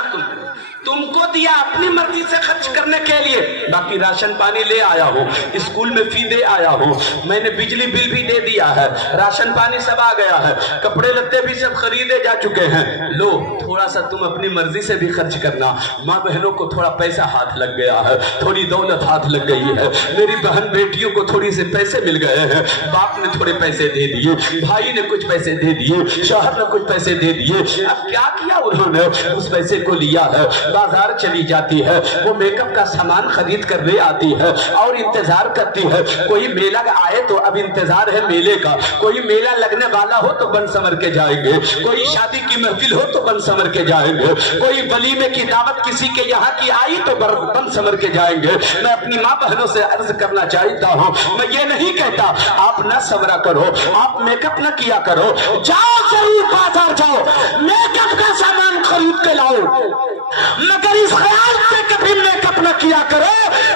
तुमको दिया अपनी मर्जी से खर्च करने के लिए। बाकी राशन पानी ले आया हो, स्कूल में फी दे आया हो, मैंने बिजली बिल भी दे दिया है, राशन पानी सब आ गया है, कपड़े लत्ते भी सब खरीदे जा चुके हैं। लो थोड़ा सा तुम अपनी मर्जी से भी खर्च करना। माँ बहनों को थोड़ा पैसा हाथ लग गया है, थोड़ी दौलत हाथ लग गई है, मेरी बहन बेटियों को थोड़ी से पैसे मिल गए हैं, बाप ने थोड़े पैसे दे दिए, भाई ने कुछ पैसे दे दिए, शौहर ने कुछ पैसे दे दिए। अब क्या किया उन्होंने? उस पैसे को लिया है, बाजार चली जाती है, वो मेकअप का सामान खरीद कर ले आती है और इंतजार करती है कोई मेला आए तो अब इंतजार है मेले का, कोई मेला लगने वाला हो तो बन समर के जाएंगे, कोई शादी की महफिल हो तो बन समर के जाएंगे, कोई वलीमे की दावत किसी के यहाँ की आई तो बन समर के जाएंगे। मैं अपनी माँ बहनों से अर्ज करना चाहता हूँ, मैं ये नहीं कहता आप न समरा करो, आप मेकअप न किया करो, जाओ जरूर बाजार जाओ, मेकअप का सामान खरीद के लाओ, मगर इस ख्याल से कभी मेकअप न किया करो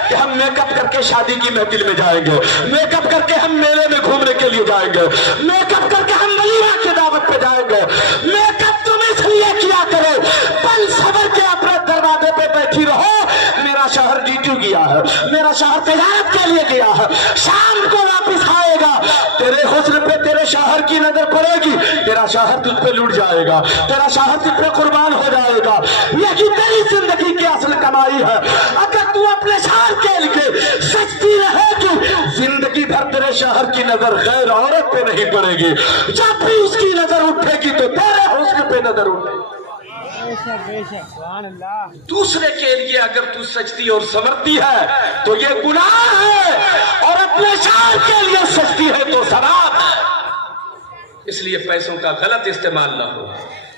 कि हम मेकअप करके शादी की महफिल में जाएंगे, मेकअप करके हम मेले में घूमने के लिए जाएंगे, मेकअप करके हम वलीमा की दावत पे जाएंगे। मेकअप तुम इसलिए किया करो, पल सबर के अपने दरवाजे पे बैठी रहो, मेरा शहर ड्यूटी गया है, मेरा शहर तजारत के लिए गया है, शाम को वापिस आएगा, तेरे हुस्न पे तेरे शहर की नजर पड़ेगी, तेरा शहर तुझ पे लुट जाएगा, तेरा शहर तुझ पे कुर्बान हो जाएगा। यही तेरी जिंदगी की असल कमाई है। अगर तू अपने शहर के लिए सच्ची रहेगी, जिंदगी भर तेरे शहर की नजर गैर औरत पे नहीं पड़ेगी, जब भी उसकी नजर उठेगी तो तेरे हुस्न पे नजर उठेगी। दूसरे के लिए अगर तू सचती और समरती है तो ये गुनाह है, और अपने शहर के लिए सचती है तो सवाब है। इसलिए पैसों का गलत इस्तेमाल ना हो,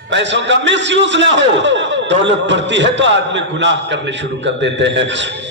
पैसों का मिसयूज ना हो। दौलत बढ़ती है तो आदमी गुनाह करने शुरू कर देते हैं।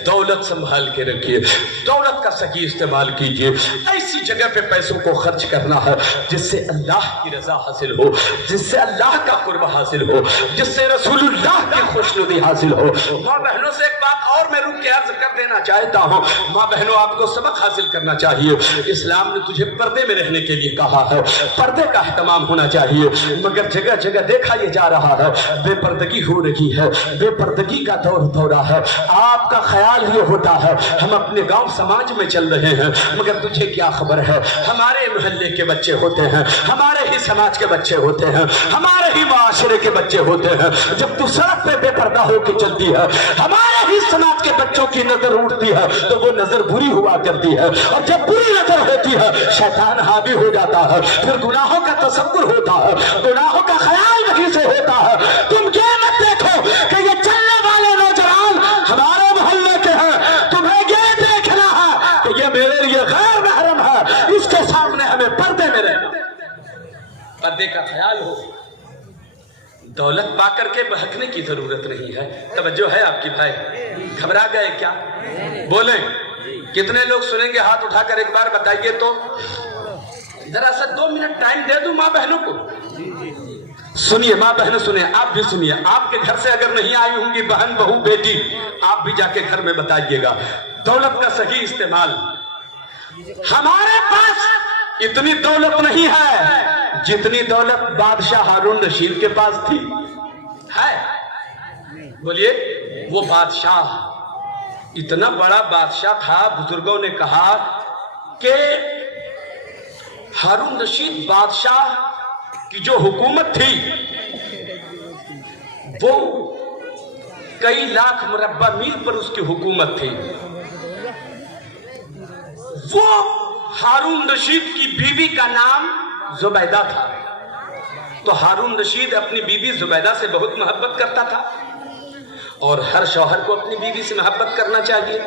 दौलत संभाल के रखिए, दौलत का सही इस्तेमाल कीजिए। ऐसी जगह पे पैसों को खर्च करना है जिससे अल्लाह की रजा हासिल हो, जिससे अल्लाह का कुर्ब हासिल हो, जिससे रसूलुल्लाह की खुशनुदी हासिल हो। माँ बहनों से एक बात और मैं रुक के अर्ज कर देना चाहता हूँ। माँ बहनों, आपको सबक हासिल करना चाहिए। इस्लाम ने तुझे पर्दे में रहने के लिए कहा है, पर्दे का एहतमाम होना चाहिए, मगर जगह जगह दिखाया जा रहा है, बेपर्दगी हो रही है, बेपर्दगी का दौरा है। आपका ख्याल ये होता है हम अपने गांव समाज में चल रहे हैं, मगर तुझे क्या खबर है हमारे मोहल्ले के बच्चे होते हैं, हमारे ही समाज के बच्चे होते हैं, हमारे ही माशरे के बच्चे होते हैं। जब तू सड़क पे बेपर्दा होकर चलती है, हमारे ही समाज के बच्चों की नजर उठती है तो वो नजर बुरी हुआ करती है, और जब बुरी नजर होती है शैतान हावी हो जाता है, फिर गुनाहों का तसव्वुर होता है, गुनाहों का ख्याल वहीं से होता है। तुम ये मत देखो कि ये चलने वाले नौजवान हमारे मोहल्ले के हैं, तुम्हें ये देखना है कि ये मेरे लिए गैर महरम है, इसके सामने हमें पर्दे में रहना, पर्दे का ख्याल हो। दौलत पा करके बहकने की जरूरत नहीं है। तवज्जो है आपकी भाई? घबरा गए क्या? बोले कितने लोग सुनेंगे? हाथ उठाकर एक बार बताइए तो। जरा सा 2 मिनट टाइम दे दूं माँ बहनों को। सुनिए माँ बहनों, सुनिए, आप भी सुनिए। आपके घर से अगर नहीं आई होंगी बहन, बहू, बेटी, आप भी जाके घर में बताइएगा दौलत का सही इस्तेमाल। हमारे पास इतनी दौलत नहीं है जितनी दौलत बादशाह हारून रशीद के पास थी। है? बोलिए। वो बादशाह इतना बड़ा बादशाह था, बुजुर्गों ने कहा कि हारून रशीद बादशाह की जो हुकूमत थी वो कई लाख मुरब्बा मील पर उसकी हुकूमत थी। वो हारून रशीद की बीवी का नाम जुबैदा था। तो हारून रशीद अपनी बीवी जुबैदा से बहुत मोहब्बत करता था, और हर शौहर को अपनी बीवी से मोहब्बत करना चाहिए।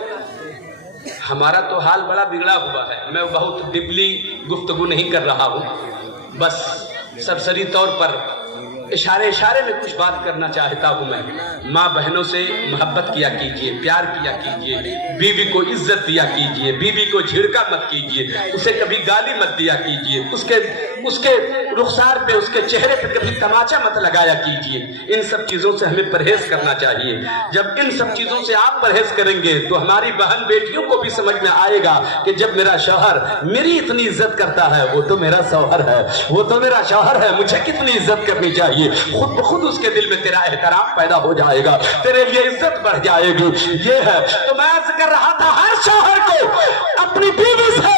हमारा तो हाल बड़ा बिगड़ा हुआ है। मैं बहुत डिपली गुफ्तगू नहीं कर रहा हूँ, बस सरसरी तौर पर इशारे इशारे में कुछ बात करना चाहता हूँ मैं। माँ बहनों से मोहब्बत किया कीजिए, प्यार किया कीजिए, बीवी को इज्जत दिया कीजिए, बीवी को झिड़का मत कीजिए, उसे कभी गाली मत दिया कीजिए, उसके रुखसार पे, उसके चेहरे पे कभी तमाचा मत लगाया कीजिए। इन सब चीजों से हमें परहेज करना चाहिए। जब इन सब चीजों से आप परहेज करेंगे तो हमारी बहन बेटियों को भी समझ में आएगा कि जब मेरा शौहर मेरी इतनी इज्जत करता है, वो तो मेरा शौहर है, वो तो मेरा शौहर है, मुझे कितनी इज्जत करनी चाहिए। खुद ब खुद उसके दिल में तेरा एहतराम पैदा हो जाएगा, तेरे लिए इज्जत बढ़ जाएगी। ये है। तो मैं अर्ज कर रहा था, हर शौहर को अपनी बीवी से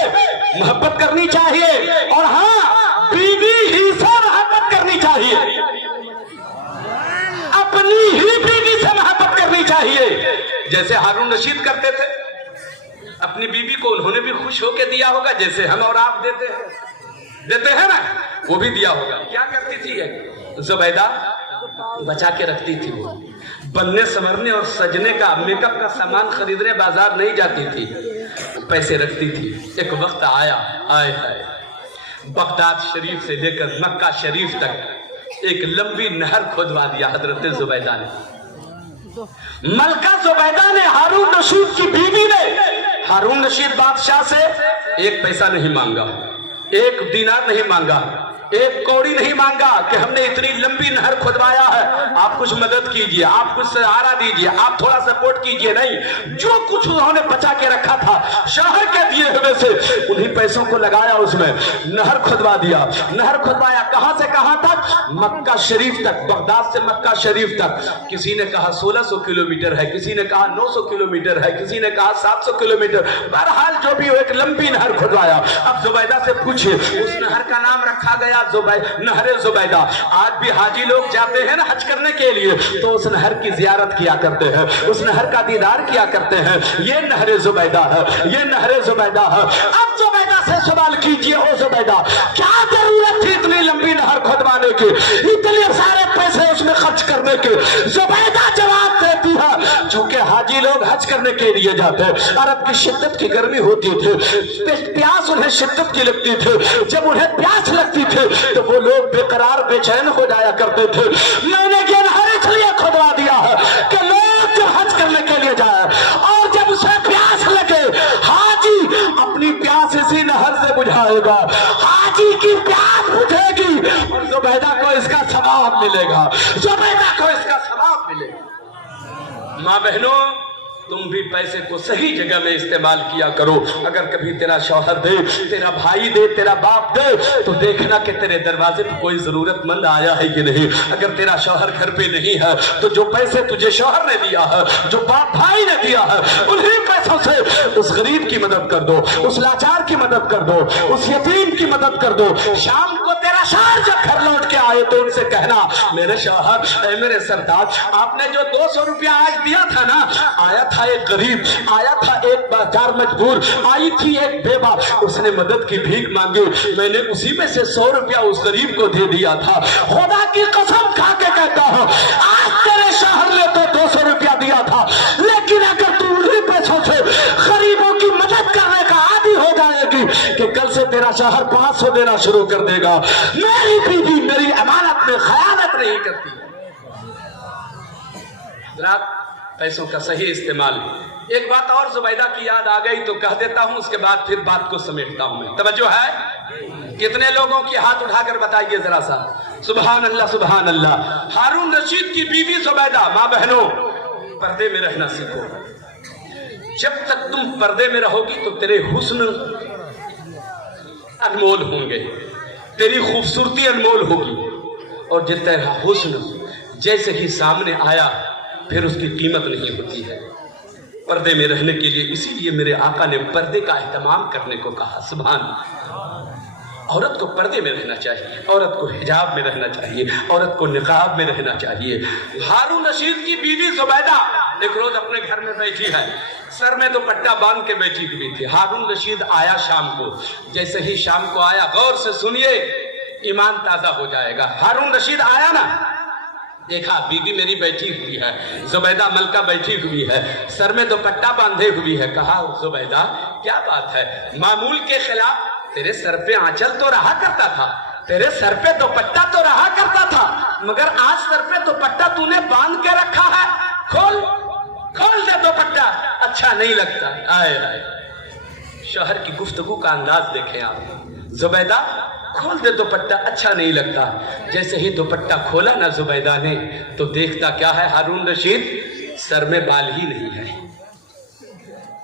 मोहब्बत करनी चाहिए, और हाँ, बीवी ही से मोहब्बत करनी चाहिए, अपनी ही बीवी से मोहब्बत करनी चाहिए। जैसे हारून रशीद करते थे, अपनी बीवी को उन्होंने भी खुश होकर दिया होगा, जैसे हम और आप देते हैं ना, वो भी दिया होगा। क्या करती थी जुबैदा? बचा के रखती थी। वो बनने संवरने और सजने का, मेकअप का सामान खरीदने बाजार नहीं जाती थी, पैसे रखती थी। एक वक्त आया, आए बगदाद शरीफ से लेकर मक्का शरीफ तक एक लंबी नहर खोदवा दिया हजरत जुबैदा ने। मलका जुबैदा ने, हारून रशीद की बीवी ने हारून रशीद बादशाह से 1 पैसा नहीं मांगा, 1 दीनार नहीं मांगा, 1 कौड़ी नहीं मांगा कि हमने इतनी लंबी नहर खुदवाया है, आप कुछ मदद कीजिए, आप कुछ सहारा दीजिए, आप थोड़ा सपोर्ट कीजिए। नहीं, जो कुछ उन्होंने बचा के रखा था शहर के दिए हुए से, उन्हीं पैसों को लगाया, उसमें नहर खुदवा दिया। नहर खुदवाया कहां से कहां तक? मक्का शरीफ तक, बगदाद से मक्का शरीफ तक। किसी ने कहा 1600 किलोमीटर है, किसी ने कहा 900 किलोमीटर है, किसी ने कहा 700 किलोमीटर। बहरहाल जो भी हो, एक लंबी नहर खुदवाया। अब जुबैदा से पूछे, उस नहर का नाम रखा गया नहरे जुबैदा। आज भी हाजी लोग जाते हैं ना हज करने के लिए, तो उस नहर की जियारत किया करते हैं, उस नहर का दीदार किया करते हैं। ये नहरे जुबैदा है, ये नहरे जुबैदा है। अब जुबैदा से सवाल कीजिए, ओ जुबैदा, क्या जरूरत थी इतनी लंबी नहर खुदवाने की, इतने सारे पैसे उसमें खर्च करने के? जुबैदा जवाब देती है, चूंकि हाजी लोग हज करने के लिए जाते हैं, अरब की शिद्दत की गर्मी होती थी, प्यास उन्हें शिद्दत की लगती थी। जब उन्हें प्यास लगती थी तो वो लोग बेकरार बेचैन हो जाया करते थे। मैंने ये नहर इसलिए खुदवा दिया है कि लोग जब हज करने के लिए जाए और जब उसे प्यास लगे, हाजी अपनी प्यास इसी नहर से बुझाएगा, हाजी की प्यास बुझेगी और जुबैदा को इसका सवाब मिलेगा, जुबैदा को इसका सवाब मिलेगा। माँ बहनों, तुम भी पैसे को सही जगह में इस्तेमाल किया करो। अगर कभी तेरा शौहर दे, तेरा भाई दे, तेरा बाप दे, तो देखना कि तेरे दरवाजे पर कोई जरूरतमंद आया है कि नहीं। अगर तेरा शौहर घर पे नहीं है तो जो पैसे तुझे शौहर ने दिया है, जो बाप भाई ने दिया है, उन्हीं पैसों से उस गरीब की मदद कर दो, उस लाचार की मदद कर दो, उस यतीम की मदद कर दो। शाम को तेरा शौहर जब घर लौट के आए तो उनसे कहना, मेरे शौहर, मेरे सरदार, आपने जो 200 रुपया आज दिया था ना, आया था एक गरीब, आया था एक बाजार मजबूर, आई थी एक बेवा, उसने मदद की भीख मांगी, मैंने उसी में से 100 रुपया उस गरीब को दे दिया था। खुदा की कसम खा के कहता हूं, आज तेरे शौहर ने तो 200 रुपया दिया था, लेकिन अगर तू उन्हीं पैसों से गरीबों की मदद करने का आदी हो जाएगी कि कल से तेरा शौहर 500 देना शुरू कर देगा। मेरी बीवी मेरी अमानत में खयानत नहीं करती। पैसों का सही इस्तेमाल। एक बात और जुबैदा की याद आ गई तो कह देता हूं, उसके बाद फिर बात को समेटता हूं मैं। तवज्जो है? कितने लोगों की हाथ उठाकर बताइए जरा सा। सुभान अल्लाह, सुभान अल्लाह। हारून रशीद की बीवी जुबैदा। माँ बहनों, पर्दे में रहना सीखो। जब तक तुम पर्दे में रहोगी तो तेरे हुस्न अनमोल होंगे, तेरी खूबसूरती अनमोल होगी, और जिस तरह हुस्न जैसे ही सामने आया फिर उसकी कीमत नहीं होती है। पर्दे में रहने के लिए इसीलिए मेरे आका ने पर्दे का एहतमाम करने को कहा। सुभान। औरत को पर्दे में रहना चाहिए, औरत को हिजाब में रहना चाहिए, औरत को निकाब में रहना चाहिए। हारून रशीद की बीवी जुबैदा एक रोज अपने घर में बैठी है, सर में दुपट्टा बांध के बैठी हुई थी। हारून रशीद आया शाम को। जैसे ही शाम को आया, गौर से सुनिए, ईमान ताजा हो जाएगा। हारून रशीद आया ना, देखा बीवी मेरी बैठी हुई है, जुबैदा मलका बैठी हुई है, सर में दुपट्टा बांधे हुई है। कहा, जुबैदा क्या बात है, मामूल के खिलाफ तेरे सर पे आंचल तो रहा करता था, तेरे सर पे दुपट्टा तो रहा करता था, मगर आज सर पे दुपट्टा तूने बांध के रखा है। खोल खोल दे दुपट्टा, अच्छा नहीं लगता। आए आए, शौहर की गुफ्तगू का अंदाज देखें आप। जुबैदा, खोल दे दुपट्टा, अच्छा नहीं लगता। जैसे ही दुपट्टा खोला ना जुबैदा ने, तो देखता क्या है हारून रशीद, सर में बाल ही नहीं है।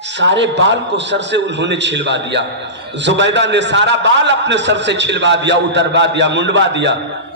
सारे बाल को सर से उन्होंने छिलवा दिया। जुबैदा ने सारा बाल अपने सर से छिलवा दिया, उतरवा दिया, मुंडवा दिया।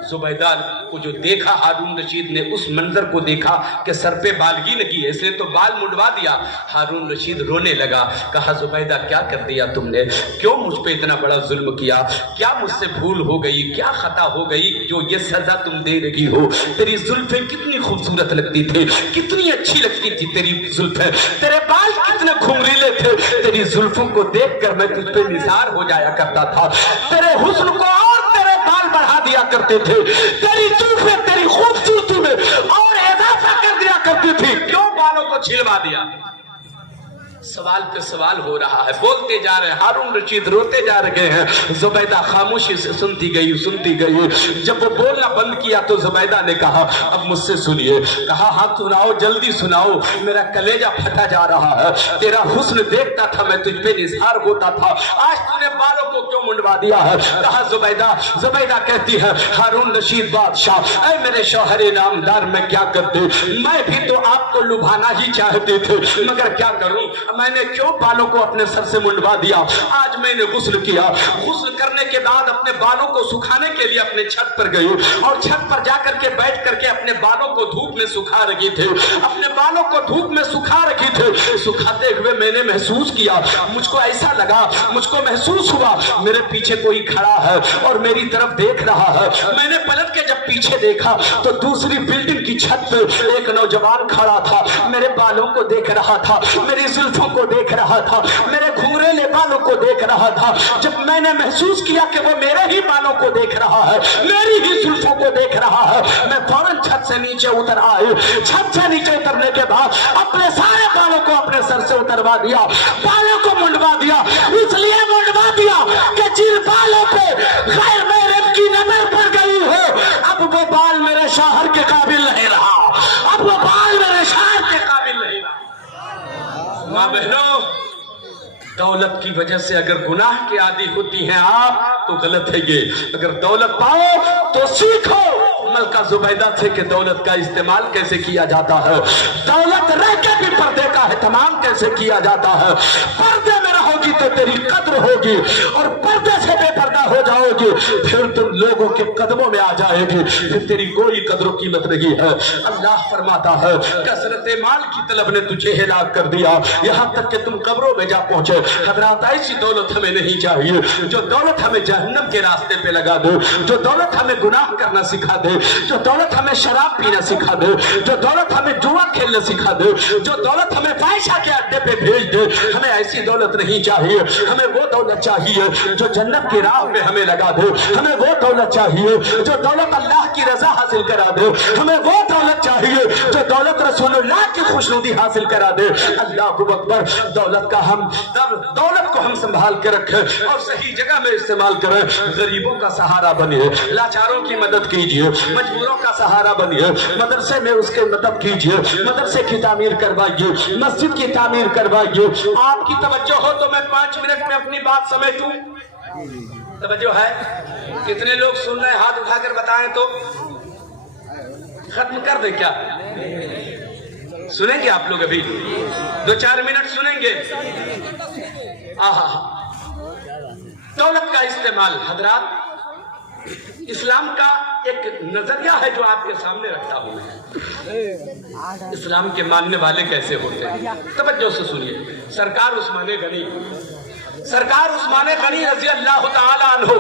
जुबैदा को जो देखा, हारून रशीद ने उस मंजर को देखा कि सर पे बाल ही नहीं है, इसलिए तो बाल मुंडवा दिया। हारून रशीद रोने लगा। कहा, जुबैदा क्या कर दिया तुमने, क्यों मुझ पे इतना बड़ा जुल्म किया, क्या मुझसे भूल हो गई, क्या खता हो गई जो ये सजा तुम दे रही हो। तेरी जुल्फें कितनी खूबसूरत लगती थी, कितनी अच्छी लगती थी तेरी जुल्फें, तेरे बाल कितने घुंघरीले थे, तेरी जुल्फों को देखकर मैं तुझ पे निसार हो जाया करता था। तेरे हुस्न को और तेरे बाल बढ़ा दिया करते थे, तेरी जुल्फें तेरी खूबसूरती में और इजाफा कर दिया करती थी, क्यों बालों को छिलवा दिया। सवाल पे सवाल हो रहा है, बोलते जा रहे हैं, हारून रशीद रोते जा रहे हैं। जुबैदा खामोशी से सुनती गई। जब वो बोलना बंद किया तो जुबैदा ने कहा, अब मुझसे सुनिए। कहा, हाँ सुनाओ, जल्दी सुनाओ, मेरा कलेजा फटा जा रहा है। तेरा हुस्न देखता था मैं, तुझ पे निसार होता था, आज तूने बालों को क्यों मुंडवा दिया है। कहा, जुबैदा कहती है, हारून रशीद बादशाह, ऐ मेरे शौहर नामदार, मैं क्या करती, मैं भी तो आपको लुभाना ही चाहते थे, मगर क्या करूं, मैंने क्यों बालों को अपने सर से मुंडवा दिया। आज मैंने गुस्ल किया, गुस्ल करने के बाद अपने बालों को सुखाने के लिए अपने छत पर गई, और छत पर जाकर के बैठ करके अपने बालों को धूप में सुखा रही थे, अपने बालों को धूप में सुखा रखी थे। सुखाते हुए मैंने महसूस किया, मुझको ऐसा लगा, मुझको महसूस हुआ मेरे पीछे कोई खड़ा है और मेरी तरफ देख रहा है। मैंने पलट के जब पीछे देखा तो दूसरी बिल्डिंग की छत पे एक नौजवान खड़ा था, मेरे बालों को देख रहा था, मेरी जुल्फों को देख रहा था, मेरे घुंघरीले बालों को देख रहा था। जब मैंने महसूस किया कि वो मेरे ही बालों को देख रहा है, मेरी ही जुल्फों को देख रहा है, मैं फौरन छत से नीचे उतर आई। छत से नीचे उतरने के बाद अपने सारे बालों को अपने सर से उतरवा दिया, बालों को मुंडवा दिया। इसलिए मुंडवा दिया कि जिन बालों पे गैर महरम की नजर पड़ गई हो, अब वो बाल मेरे शौहर के काबिल नहीं रहा, अब वो बाल मेरे शौहर के काबिल नहीं रहा। माँ बहनों, दौलत की वजह से अगर गुनाह के आदी होती हैं आप तो गलत है ये। अगर दौलत पाओ तो सीखो عمل کا زبیدہ تھے کہ دولت کا استعمال کیسے کیا جاتا ہے، دولت رہ کے بھی پردے کا اہتمام کیسے کیا جاتا ہے۔ پردے میں رہو گی تو تیری قدر ہوگی، اور پردے سے بے پردہ ہو جاؤ گی پھر تم لوگوں کے قدموں میں آ جائے گی، پھر تیری کوئی قدر و قیمت نہیں ہے۔ اللہ فرماتا ہے کثرت مال کی طلب نے تجھے ہلاک کر دیا، یہاں تک کہ تم قبروں میں جا پہنچے۔ حضرات ایسی دولت ہمیں نہیں چاہیے جو دولت ہمیں جہنم کے راستے پہ لگا دے، جو دولت ہمیں گناہ کرنا سکھا دے، جو دولت ہمیں شراب پینا سکھا دے، جو دولت ہمیں جوا کھیلنا سکھا دے، جو دولت ہمیں فاحشہ کے اڈے پہ بھیج دے۔ ہمیں ایسی دولت نہیں چاہیے، ہمیں وہ دولت چاہیے جو جنت کی راہ پہ ہمیں لگا دے۔ ہمیں وہ دولت چاہیے جو دولت اللہ کی رضا حاصل کرا دے۔ ہمیں وہ دولت چاہیے جو دولت رسول اللہ کی خوشنودی حاصل کرا دے۔ اللہ اکبر۔ دولت کو ہم سنبھال کے رکھیں اور صحیح جگہ میں استعمال کریں۔ غریبوں کا سہارا بنیے، لاچاروں کی مدد کیجیے، مجبوروں کا سہارا بنیے، مدرسے میں اس کے مدد کیجیے، مدرسے کی تعمیر کروائیے، مسجد کی تعمیر کروائیے۔ آپ کی توجہ ہو تو میں 5 منٹ میں اپنی بات سمیٹوں۔ توجہ ہے؟ کتنے لوگ سن رہے ہیں؟ ہاتھ اٹھا کر بتائیں تو ختم کر دیں کیا؟ سنیں گے آپ لوگ؟ ابھی 2-4 منٹ سنیں گے؟ دولت کا استعمال حضرات اسلام کا ایک نظریہ ہے جو آپ کے سامنے رکھتا ہوں میں۔ اسلام کے ماننے والے کیسے ہوتے ہیں؟ توجہ سے سنیے۔ سرکار عثمان غنی رضی اللہ تعالی عنہ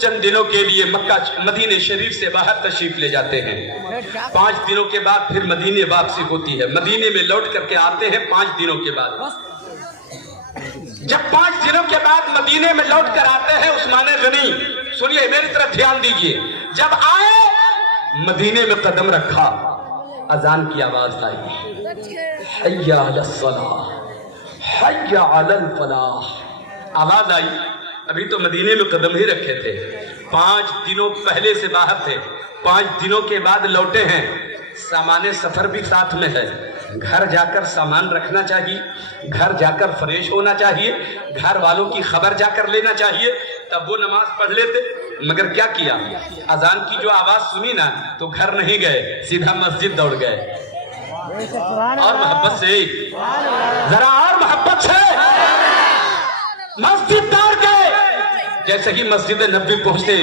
چند دنوں کے لیے مدینہ شریف سے باہر تشریف لے جاتے ہیں۔ 5 دنوں کے بعد پھر مدینے واپسی ہوتی ہے، مدینے میں لوٹ کر کے آتے ہیں 5 دنوں کے بعد۔ جب 5 دنوں کے بعد مدینے میں لوٹ کر آتے ہیں عثمان غنی، سنیے میری طرف دھیان دیجئے، جب آئے مدینے میں قدم رکھا، اذان کی آواز آئی، حی علی الصلاۃ حی علی الفلاح، آواز آئی۔ ابھی تو مدینے میں قدم ہی رکھے تھے، 5 دنوں پہلے سے باہر تھے، 5 دنوں کے بعد لوٹے ہیں، سامان سفر بھی ساتھ میں ہے۔ گھر جا کر سامان رکھنا چاہیے، گھر جا کر فریش ہونا چاہیے، گھر والوں کی خبر جا کر لینا چاہیے، تب وہ نماز پڑھ لیتے۔ مگر کیا کیا؟ اذان کی جو آواز سنی نا تو گھر نہیں گئے، سیدھا مسجد دوڑ گئے۔ اور محبت سے، ذرا اور محبت سے مسجد دوڑ گئے۔ جیسے ہی مسجد نبوی پہنچتے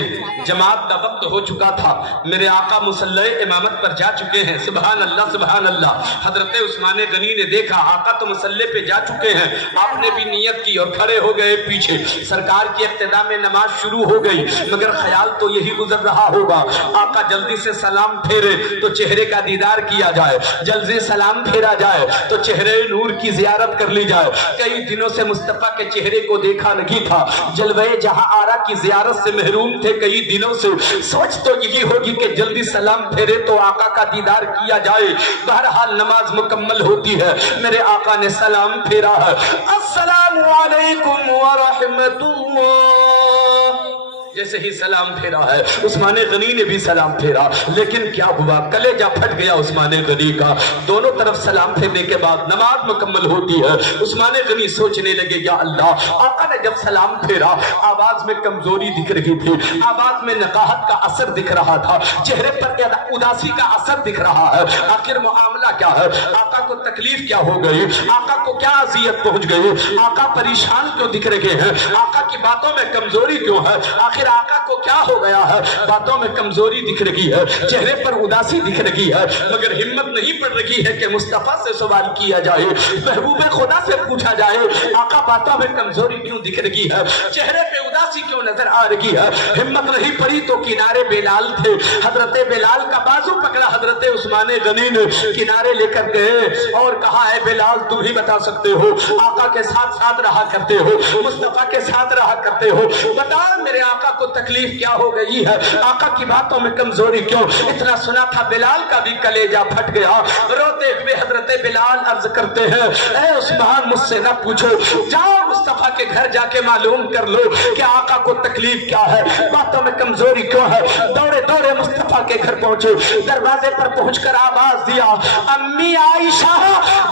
جماعت کا وقت ہو چکا تھا، میرے آقا مصلی امامت پر جا چکے ہیں۔ سبحان اللہ سبحان اللہ۔ حضرت عثمان غنی نے دیکھا آقا تو مصلی پہ جا چکے ہیں، آپ نے بھی نیت کی اور کھڑے ہو گئے پیچھے۔ سرکار کی اقتدا میں نماز شروع ہو گئی، مگر خیال تو یہی گزر رہا ہوگا آقا جلدی سے سلام پھیرے تو چہرے کا دیدار کیا جائے، جلدی سلام پھیرا جائے تو چہرے نور کی زیارت کر لی جائے۔ کئی دنوں سے مصطفیٰ کے چہرے کو دیکھا نہیں تھا، جلوے جہاں آرا کی زیارت سے محروم تھے کئی دنوں سے۔ سوچ تو یہی ہوگی کہ جلدی سلام پھیرے تو آقا کا دیدار کیا جائے۔ بہرحال نماز مکمل ہوتی ہے، میرے آقا نے سلام پھیرا ہے، السلام علیکم ورحمت اللہ۔ جیسے ہی سلام پھیرا ہے عثمان غنی نے بھی سلام پھیرا، لیکن کیا ہوا؟ کلیجہ پھٹ گیا عثمان غنی کا۔ دونوں طرف سلام پھیرنے کے بعد نماز مکمل ہوتی ہے، عثمان غنی سوچنے لگے یا اللہ، آقا نے جب سلام پھیرا آواز میں کمزوری دکھ رہی تھی، آواز میں نقاہت کا اثر دکھ رہا تھا، چہرے پر اداسی کا اثر دکھ رہا ہے۔ آخر معاملہ کیا ہے؟ آقا کو تکلیف کیا ہو گئی؟ آقا کو کیا اذیت پہنچ گئی؟ آقا پریشان کیوں دکھ رہے ہیں؟ آقا کی باتوں میں کمزوری کیوں ہے؟ آخر آقا کو کیا ہو گیا ہے؟ باتوں میں کمزوری دکھ رہی ہے، چہرے پر اداسی دکھ رہی ہے، مگر ہمت نہیں پڑ رہی ہے کہ مصطفیٰ سے سوال کیا جائے، محبوب خدا سے پوچھا جائے آقا باتوں میں کمزوری کیوں دکھ رہی ہے، چہرے پہ اداسی کیوں نظر آ رہی ہے؟ ہمت نہیں پڑی تو کنارے بلال تھے، حضرت بلال کا بازو پکڑا حضرت عثمان غنی نے، کنارے لے کر گئے اور کہا ہے بلال تم ہی بتا سکتے ہو، آقا کے ساتھ ساتھ رہا کرتے ہو، مصطفیٰ کے ساتھ رہا کرتے ہو، بتا میرے آقا کو تکلیف کیا ہو گئی ہے؟ آقا کی باتوں میں کمزوری کیوں؟ اتنا سنا تھا بلال کا بھی کلیجہ پھٹ گیا۔ روتے ہوئے حضرت بلال عرض کرتے ہیں اے عثمان مجھ سے نہ پوچھو، جاؤ مصطفیٰ کے گھر جا کے معلوم کر لو کہ آقا کو تکلیف کیا ہے۔ باتوں میں कमजोरी क्यों है। दौड़े दौड़े मुस्तफा के घर पहुंचे, दरवाजे पर पहुंचकर आवाज दिया, अम्मी आयशा।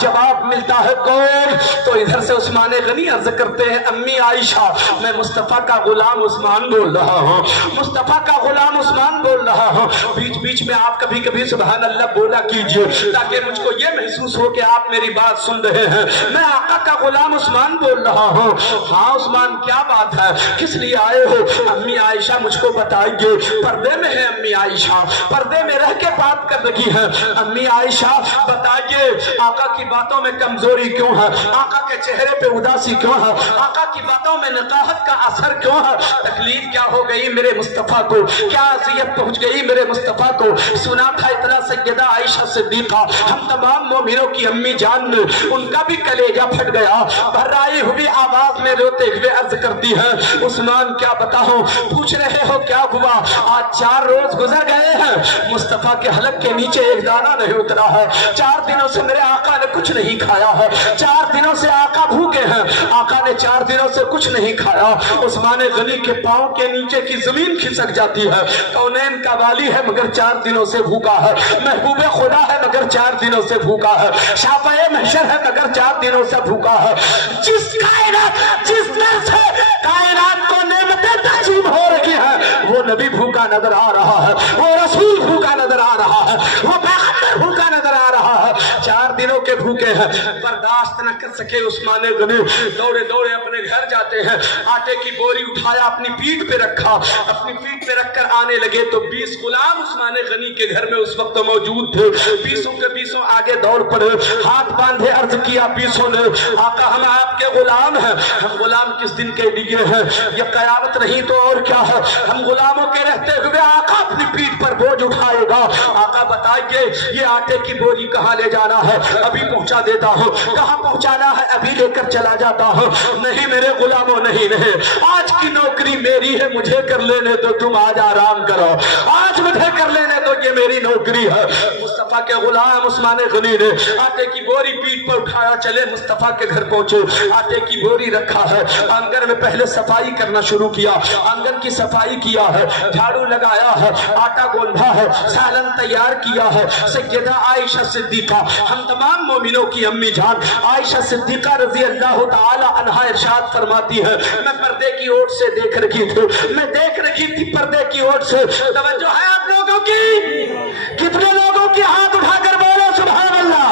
जवाब मिलता है कौन? तो इधर से उस्मान गनी अर्ज करते हैं, अम्मी आयशा, मैं मुस्तफा का गुलाम उस्मान बोल रहा हूँ, मुस्तफा का गुलाम उस्मान बोल रहा हूँ। बीच बीच में आप कभी कभी सुभान अल्लाह बोला कीजिए, ताकि मुझको ये महसूस हो कि आप मेरी बात सुन रहे हैं। मैं आका का गुलाम उस्मान बोल रहा हूँ। हाँ उस्मान, क्या बात है, किस लिए आए हो? अम्मी आयशा मुझको बताइए। पर्दे में है अम्मी आयशा, पर्दे में रह के बात कर रही है। अम्मी आयशा बताइए, आका की बातों में कमजोरी क्यों है? आका के चेहरे पे उदासी क्यों है? आका की बातों में नकाहत का असर क्यों है? तकलीफ क्या हो गई मेरे मुस्तफा को? क्या अज़ियत पहुंच गई मेरे मुस्तफा को? सुना था इतना सैयदा आयशा सिद्दीका, हम तमाम मोमिनों की अम्मी जान ने, उनका भी कलेजा फट गया। भर्राई हुई आवाज में रोते हुए अर्ज करती है, उस्मान क्या बताऊं, पूछ रहे हो क्या हुआ? आज 4 रोज गुजर गए हैं, मुस्तफा के हलक के नीचे एक दाना नहीं उतरा है। 4 दिनों से मेरे आका ने कुछ नहीं खाया है। 4 दिनों से आका भूखे हैं, आका ने 4 दिनों से कुछ नहीं खाया। उस्मान गनी के पांव के नीचे की जमीन खिसक जाती है। कौनैन का वाली है मगर 4 दिनों से भूखा है, महबूबे खुदा है मगर 4 दिनों से भूखा है, शाफ़ए महशर है मगर 4 दिनों से भूखा है। जिस कायनात, जिस नर से कायनात को नेमतें तक़सीम हो रही है, वो नबी भूखा नजर आ रहा है, वो रसूल भूखा नजर आ रहा है, वो पैगंबर भूखा नजर आ रहा है। 4 दिनों के भूखे हैं, बर्दाश्त न कर सके उस्मान गनी दौड़े दौड़े अपने घर जाते हैं। आटे की बोरी उठाया, अपनी पीठ पे रखा, अपनी पीठ पे रखकर आने लगे तो 20 गुलाम उस्मान गनी के घर में उस वक्त मौजूद थे। 20 के 20 आगे दौड़ पड़े, हाथ बांधे अर्ज किया 20 ने, आका हम आपके गुलाम हैं। हम गुलाम किस दिन के लिए हैं? ये कयामत नहीं तो और क्या है। हम गुलामों के रहते हुए आका अपनी पीठ पर बोझ उठाएगा। आका बताइए ये आटे की बोरी कहाँ ले जाना है? अभी पहुंचा देता हूँ। कहाँ पहुंचाना है? अभी लेकर चला जाता हूँ। नहीं मेरे गुलामों, नहीं नहीं, आज की नौकरी मेरी है, मुझे कर लेने दो, तुम आज आराम करो, आज मुझे कर लेने दो, ये मेरी नौकरी है। मुस्तफा के गुलाम उस्मान गनी ने आटे की बोरी पीठ पर उठाया, चले मुस्तफा के घर पहुंचे। आटे की बोरी रखा है, आंगन में पहले सफाई करना शुरू किया, आंगन की सफाई किया है, झाड़ू लगाया है, आटा गोंधा है, सालन तैयार किया है। सैयदा आयशा सिद्दीका, हम तमाम मोमिनों की अम्मी जान आयशा सिद्दीका रजी अल्लाह ताला अन्हा इरशाद फरमाती है, मैं पर्दे की ओर से देख रही थी, मैं देख रही थी पर्दे की ओर से। तवज्जो है आप लोगों की? कितने लोगों की हाथ उठाकर बोलो सुभान अल्लाह।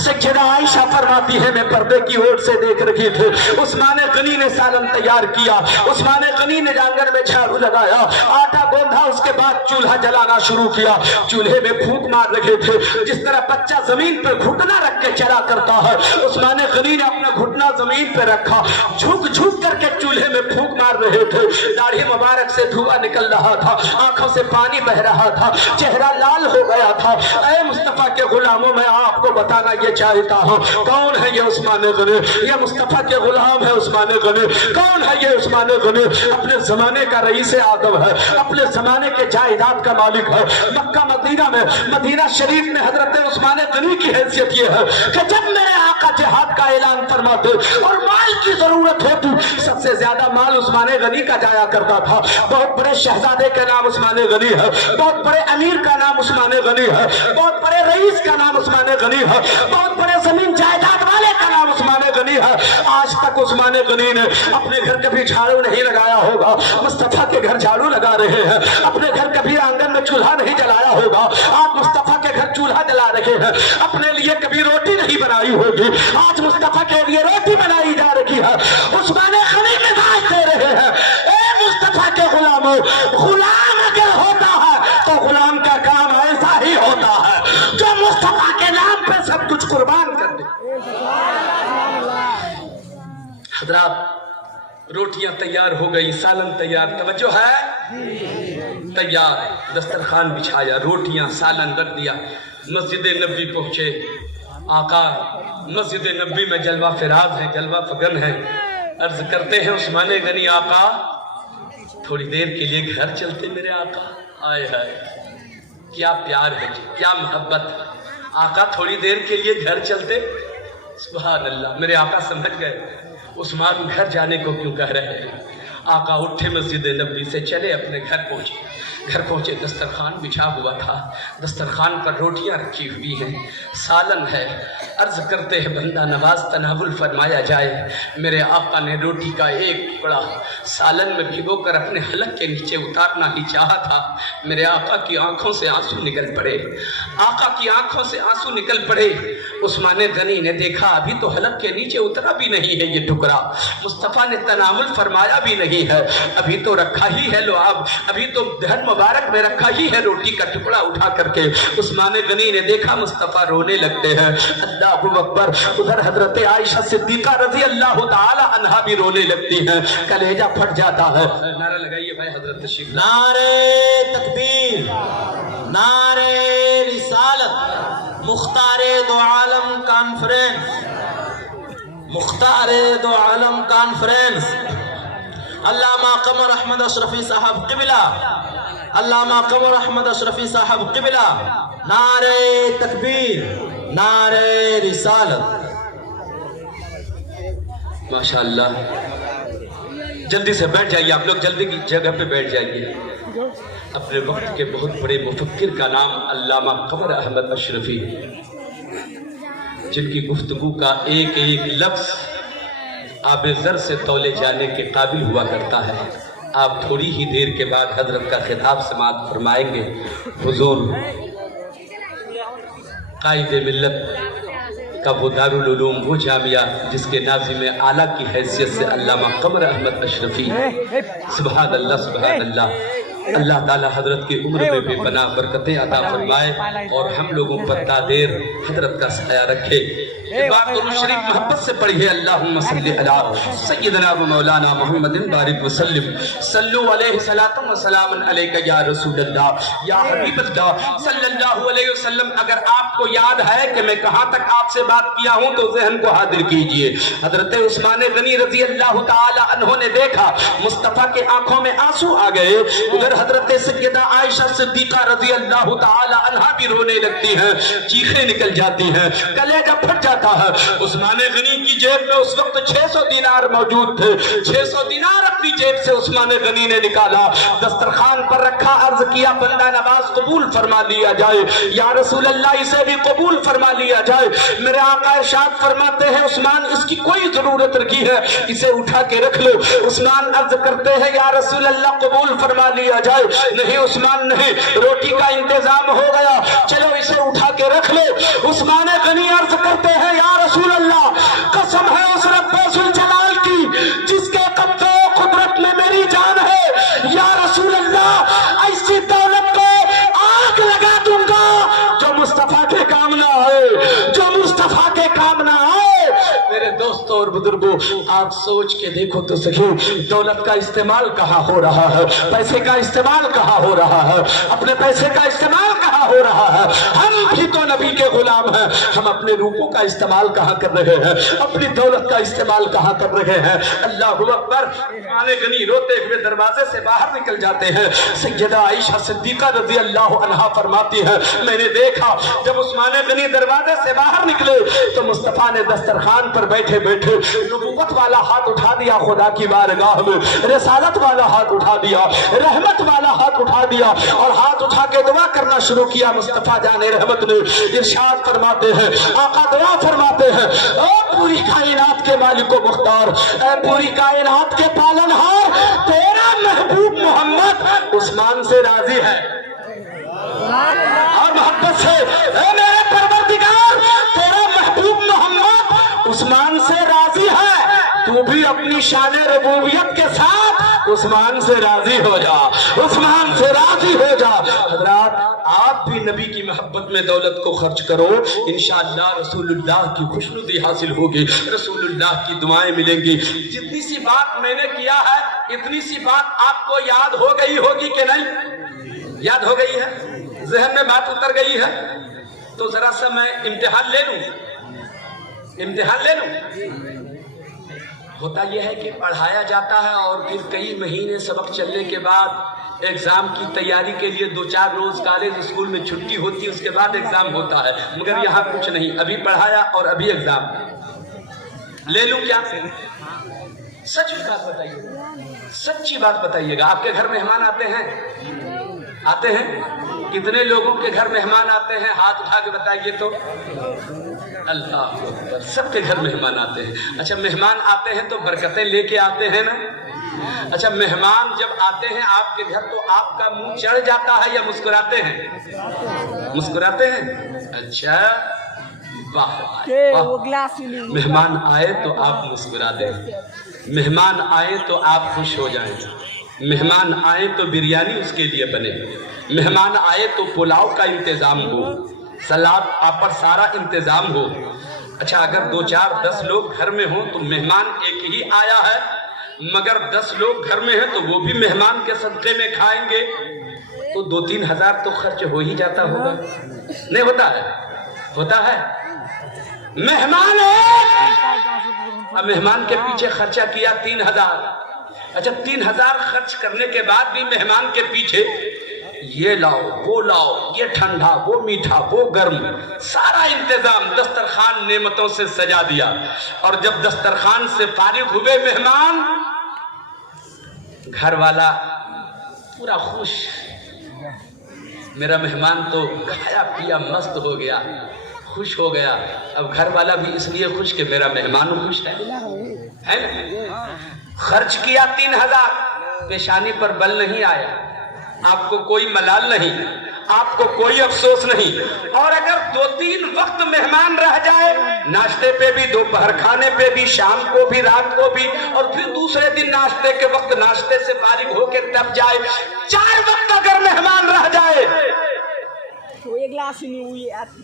सैयदा आयशा फरमाती है, मैं पर्दे की ओर से देख रही थी, उस्मान गनी ने सालन तैयार किया, उस्मान गनी ने आंगन में झाड़ू लगाया, आटा गोंधा, उसके बाद चूल्हा जलाना शुरू किया। चूल्हे में फूंक मार रहे थे, जिस तरह बच्चा जमीन पर घुटना रख के चला करता है, उस्मान गनी ने अपना घुटना जमीन पर रखा, झुक झुक करके चूल्हे में फूंक मार रहे थे। दाढ़ी मुबारक से धुआं निकल रहा था, आंखों से पानी बह रहा था, चेहरा लाल हो गया था। ऐ मुस्तफा के गुलामों, मैं आपको बताना ये चाहता हूँ, कौन है ये उस्मान गनी? ये मुस्तफा के गुलाम है उस्मान गनी। कौन है ये उस्मान गनी? अपने जमाने का रईस आदम है, अपने जमाने के जायदाद का मालिक है। मक्का मदीना में, मदीना शरीफ में हजरत उस्मान गनी की हैसियत ये है कि जब मेरे आका जिहाद का ऐलान फरमाते और माल की जरूरत होती, सबसे ज्यादा माल उस्मान गनी का जाया करता था। बहुत बड़े शहजादे का नाम उस्मान गनी है, बहुत बड़े अमीर का नाम उस्मान गनी है, बहुत बड़े रईस का नाम उस्मान गनी है, बहुत बड़े जमीन जायदाद वाले का नाम उस्मान गनी है। आज तक उस्मान गनी ने अपने घर कभी झाड़ू नहीं लगाया होगा, मुस्तफा के घर झाड़ू लगा रहे हैं। अपने घर कभी आंगन में चूल्हा नहीं जलाया होगा, आप मुस्तफा के घर चूल्हा जला रहे हैं। अपने लिए कभी रोटी नहीं बनाई होगी, आज मुस्तफा के लिए रोटी बनाई जा रही है। उस्मान गनी के बात दे रहे हैं, ए मुस्तफा के गुलामों, गुलाम अगर होता है तो गुलाम का काम ऐसा ही होता है जो मुस्तफा के नाम पे सब कुछ कुर्बान कर दे। हजरात, रोटियां तैयार हो गई, सालन तैयार, तवज्जो है, तैयार, दस्तरखान बिछाया, रोटियां सालन रख दिया। मस्जिद नबी पहुंचे। आका मस्जिद नबी में जलवा फिराज है, जलवा फगन है। अर्ज करते हैं उस्मान गनी, आका थोड़ी देर के लिए घर चलते मेरे आका। आए है, क्या प्यार है जी, क्या मोहब्बत। आका थोड़ी देर के लिए घर चलते। सुभान अल्लाह, मेरे आका समझ गए उस्मान घर जाने को क्यों कह रहे हैं। आका उठे मस्जिद नबी से चले, अपने घर पहुँचे। घर पहुँचे, दस्तरखान बिछा हुआ था, दस्तरखान पर रोटियां रखी हुई हैं, सालन है। अर्ज करते हैं बंदा नवाज तनावुल फरमाया जाए। मेरे आका ने रोटी का एक टुकड़ा सालन में भिगोकर अपने हलक के नीचे उतारना ही चाहा था। मेरे आका की आंखों से आंसू निकल पड़े, आका की आंखों से आंसू निकल पड़े। उस्मान गनी ने देखा अभी तो हलक के नीचे उतरा भी नहीं है ये टुकड़ा, मुस्तफ़ा ने तनावुल फरमाया भी नहीं है, अभी तो रखा ही है लुआब, अभी तो धन मुबारक में रखा ही है रोटी का टुकड़ा उठा करके। उस्मान गनी ने देखा मुस्तफ़ा रोने लगते हैं। अल्लाहु अकबर। उधर हजरत आयशा सिद्दीका रज़ी अल्लाह ताला अन्हा भी रोने लगती हैं, कलेजा फट जाता है। नारा लगाइए भाई हजरत तशरीफ। नारे तकबीर, नारे रिसालत, मुख्तारे दो आलम कॉन्फ्रेंस, मुख्तारे दो आलम कॉन्फ्रेंस, अल्लामा कमर अहमद अशरफी साहब क़िबला, अल्लामा कमर अहमद अशरफी साहब क़िबला। नारे तकबीर, नारे रिसालत। माशाअल्लाह। जल्दी से बैठ जाइए आप लोग, जल्दी की जगह पे बैठ जाइए। अपने वक्त के बहुत बड़े मुफक्किर का नाम अल्लामा कमर अहमद अशरफी, जिनकी गुफ्तगू का एक एक लफ्ज़ आबेज़र से तौले जाने के काबिल हुआ करता है। आप थोड़ी ही देर के बाद हजरत का खिताब समाअत फरमाएंगे। हुजूर कायदे मिल्लत का वो दारुल उलूम, वो जामिया जिसके नाज़िम आला की हैसियत से अल्लामा कमर अहमद अशरफी, सुभान अल्लाह सुभान अल्लाह। अल्लाह ताला हजरत की उम्र में बेपनाह बरकतें अता फरमाए और हम लोगों पर तादेर हजरत का साया रखे। शरीफ मोहब्बत से पढ़िए, अल्लाहुम्मा सल्ली अला सय्यिदना व मौलाना मुहम्मदिन बारिक वसल्लिम, सल्लु अलैहि सलातुम व सलामुन अलैका या रसूलल्लाह या हबीबल्लाह सल्लल्लाहु अलैहि वसल्लम। अगर आपको याद है कि मैं कहाँ तक आपसे बात किया हूँ तो ज़हन को हाजिर कीजिए। हजरत उस्मान गनी रज़ी अल्लाह ताला अन्हो ने देखा मुस्तफ़ा के आंखों में आंसू आ गए। उधर हजरत सय्यदा आयशा सिद्दीका रज़ी अल्लाह ताला अन्हा भी रोने लगती हैं, चीखें निकल जाती हैं, कलेजा फट जाता है। उस्मान गनी की जेब में उस वक्त 600 दिनार मौजूद थे। 600 दिनार अपनी जेब से उस्मान गनी ने निकाला, दस्तरखान पर रखा, अर्ज किया बंदा नवाज कबूल फरमा लिया जाए, या रसूल अल्लाह इसे भी कबूल फरमा लिया जाए। मेरे आका इरशाद फरमाते हैं उस्मान इसकी कोई जरूरत नहीं है, इसे उठा के रख लो। उस्मान अर्ज करते हैं या रसूल अल्लाह कबूल फरमा लिया जाए। नहीं उस्मान नहीं, रोटी का इंतजाम हो गया, चलो इसे उठा के रख लो। उस्मान गनी अर्ज करते हैं या रसूल अल्लाह कसम है उस रब्बुल जलाल की जिसके कब्ज़े कुदरत में मेरी जान है, या रसूल अल्लाह ऐसी दौलत को आग लगा दूंगा जो मुस्तफा के काम ना आए, जो मुस्तफा के काम ना आए। मेरे दोस्तों और बुजुर्गों, आप सोच के देखो तो सही, दौलत का इस्तेमाल कहाँ हो रहा है, पैसे का इस्तेमाल कहाँ हो रहा है, अपने पैसे का इस्तेमाल कहाँ हो रहा है। हम भी तो नबी के गुलाम हैं, हम अपने रूपों का इस्तेमाल कहाँ कर रहे हैं, अपनी दौलत का इस्तेमाल कहाँ कर रहे हैं। अल्लाहु अकबर। उस्मान गनी रोते हुए दरवाजे से बाहर निकल जाते हैं। सैयदा आयशा सिद्दीका रज़ी अल्लाह अन्हा फरमाती है मैंने देखा जब उस्मान गनी दरवाजे से बाहर निकले तो मुस्तफा ने दस्तरखान पर बैठे बैठे नबूवत वाला हाथ उठा दिया, खुदा की बारगाह में रिसालत वाला हाथ उठा दिया, रहमत वाला हाथ उठा दिया और हाथ उठा के दुआ करना शुरू किया। मुस्तफा जाने रहमत ने इरशाद फरमाते हैं, आका दुआ फरमाते हैं, ओ पूरी कायनात के मालिक व मुख्तार, ए पूरी कायनात के पालनहार, तेरा महबूब मोहम्मद उस्मान से राजी है और मोहब्बत से, ए मेरे परवरदिगार तेरा महबूब मोहम्मद उस्मान से राजी है, तू भी अपनी शान रबूबियत के साथ उस्मान से राजी हो जा, उस्मान से राजी हो जा। हज़रात आप भी नबी की मोहब्बत में दौलत को खर्च करो, इंशाअल्लाह रसूलुल्लाह की खुशनुदी हासिल होगी, रसूलुल्लाह की दुआएं मिलेंगी। जितनी सी बात मैंने किया है इतनी सी बात आपको याद हो गई होगी कि नहीं? याद हो गई है, जहन में बात उतर गई है। तो जरा सा मैं इम्तिहान ले लूं, इम्तिहान ले लूं। होता यह है कि पढ़ाया जाता है और फिर कई महीने सबक चलने के बाद एग्ज़ाम की तैयारी के लिए 2-4 रोज़ कॉलेज स्कूल में छुट्टी होती है, उसके बाद एग्ज़ाम होता है। मगर यहाँ कुछ नहीं, अभी पढ़ाया और अभी एग्ज़ाम। ले लूं क्या? सच बात बताइए। सच्ची बात बताइएगा, आपके घर मेहमान आते हैं? आते हैं? कितने लोगों के घर मेहमान आते हैं? हाथ उठा के बताइए तो। अल्लाह अकबर, सबके घर मेहमान आते हैं। अच्छा, मेहमान आते हैं तो बरकतें लेके आते हैं ना? अच्छा, मेहमान जब आते हैं आपके घर तो आपका मुंह चढ़ जाता है या मुस्कुराते हैं? मुस्कुराते हैं। अच्छा, वाह वाह। मेहमान आए तो आप मुस्कुरा दें, मेहमान आए तो आप खुश हो जाएं, मेहमान आए तो बिरयानी उसके लिए बने, मेहमान आए तो पुलाव का इंतजाम हो, सलाद पापड़ सारा इंतजाम हो। अच्छा, अगर 2 4 10 लोग घर में हो तो मेहमान एक ही आया है, मगर 10 लोग घर में हैं तो वो भी मेहमान के सदक़े में खाएंगे तो 2-3 हजार तो खर्च हो ही जाता होगा, नहीं होता है? होता है। मेहमान है, अब मेहमान के पीछे खर्चा किया 3000। अच्छा, 3000 खर्च करने के बाद भी मेहमान के पीछे ये लाओ, वो लाओ, ये ठंडा, वो मीठा, वो गर्म, सारा इंतजाम, दस्तरखान नेमतों से सजा दिया। और जब दस्तरखान से फारिग हुए मेहमान, घर वाला पूरा खुश, मेरा मेहमान तो खाया पिया मस्त हो गया, खुश हो गया। अब घर वाला भी इसलिए खुश कि मेरा मेहमान खुश है ना? खर्च किया 3000, पेशानी पर बल नहीं आया, आपको कोई मलाल नहीं, आपको कोई अफसोस नहीं। और अगर 2-3 वक्त मेहमान रह जाए, नाश्ते पे भी, दोपहर खाने पे भी, शाम को भी, रात को भी, और फिर दूसरे दिन नाश्ते के वक्त नाश्ते से फारिग होकर तब जाए, 4 वक्त अगर मेहमान रह जाए,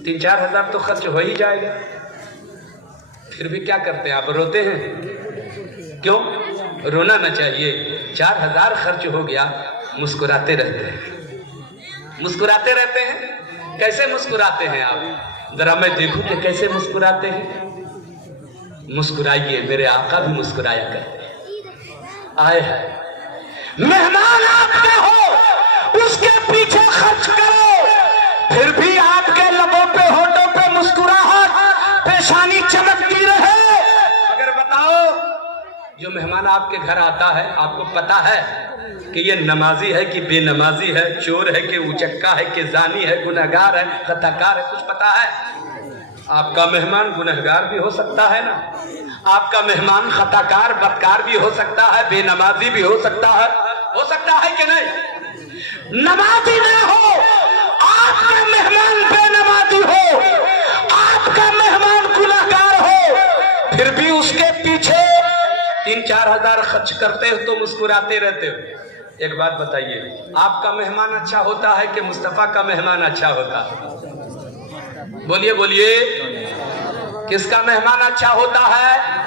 3-4 हजार तो खर्च हो ही जाएगा। फिर भी क्या करते हैं आप? रोते हैं। क्यों? रोना ना चाहिए। 4000 खर्च हो गया, मुस्कुराते रहते हैं, मुस्कुराते रहते हैं। कैसे मुस्कुराते हैं आप? जरा मैं देखूं कि कैसे मुस्कुराते हैं। मुस्कुराइए, मेरे आका भी मुस्कुराया करते हैं। आए हैं मेहमान आपके हो, उसके पीछे खर्च करो, फिर भी आपके लबों पे, होठों पे मुस्कुराहट, पेशानी चमकती रहे। अगर बताओ, जो मेहमान आपके घर आता है, आपको पता है कि ये नमाजी है कि बेनमाजी है, चोर है कि उचक्का है कि जानी है, गुनहगार है, खताकार है, कुछ पता है? आपका मेहमान गुनहगार भी हो सकता है ना, आपका मेहमान खताकार बदकार भी हो सकता है, बेनमाजी भी हो सकता है कि नहीं? नमाजी ना हो, आपका मेहमान बेनमाजी हो, आपका मेहमान गुनहगार हो, फिर भी उसके पीछे 3-4 हजार खर्च करते हो तो मुस्कुराते रहते हो। एक बात बताइए, आपका मेहमान अच्छा होता है कि मुस्तफा का मेहमान अच्छा होता है? बोलिए बोलिए, किसका मेहमान अच्छा होता है?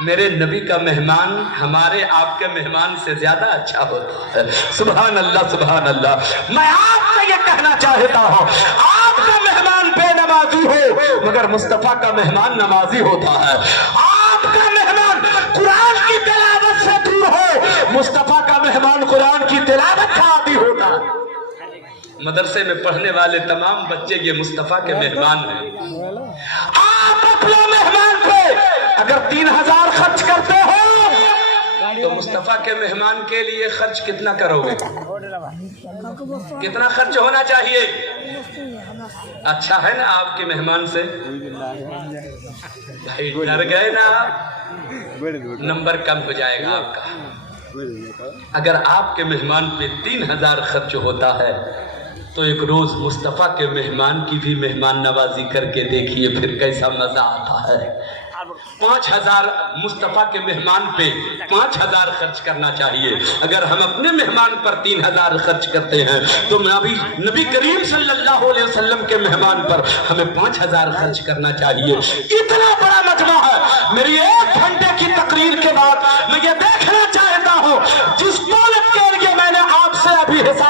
मेरे नबी का मेहमान हमारे आपके मेहमान से ज्यादा अच्छा होता है। सुभान अल्लाह, सुभान अल्लाह। मैं आपसे ये कहना चाहता हूँ, आपका मेहमान बेनमाजी हो मगर मुस्तफा का मेहमान नमाजी होता है। आपका मेहमान कुरान की तिलावत से दूर हो, मुस्तफा का मेहमान कुरान की तिलावत का आदी होता है। मदरसे में पढ़ने वाले तमाम बच्चे ये मुस्तफा के मेहमान हैं। आप अपने मेहमान पे अगर 3000 खर्च करते हो तो मुस्तफा के मेहमान के लिए खर्च कितना करोगे? कितना खर्च होना चाहिए? अच्छा है ना आपके मेहमान से? भाई डर गए ना आप, नंबर कम हो जाएगा आपका। अगर आपके मेहमान पे 3000 खर्च होता है तो एक रोज मुस्तफा के मेहमान की भी मेहमान नवाजी करके देखिए, फिर कैसा मजा आता है। 5000 मुस्तफा के मेहमान पे 5000 खर्च करना चाहिए। अगर हम अपने मेहमान पर 3000 खर्च करते हैं तो नबी करीम सल्लल्लाहु अलैहि वसल्लम के मेहमान पर हमें 5000 खर्च करना चाहिए। इतना बड़ा मजमा है। मेरी 1 घंटे की तकरीर के बाद मैं ये देखना चाहता हूँ, जिस दौलत के लिए मैंने आपसे अभी हिसाब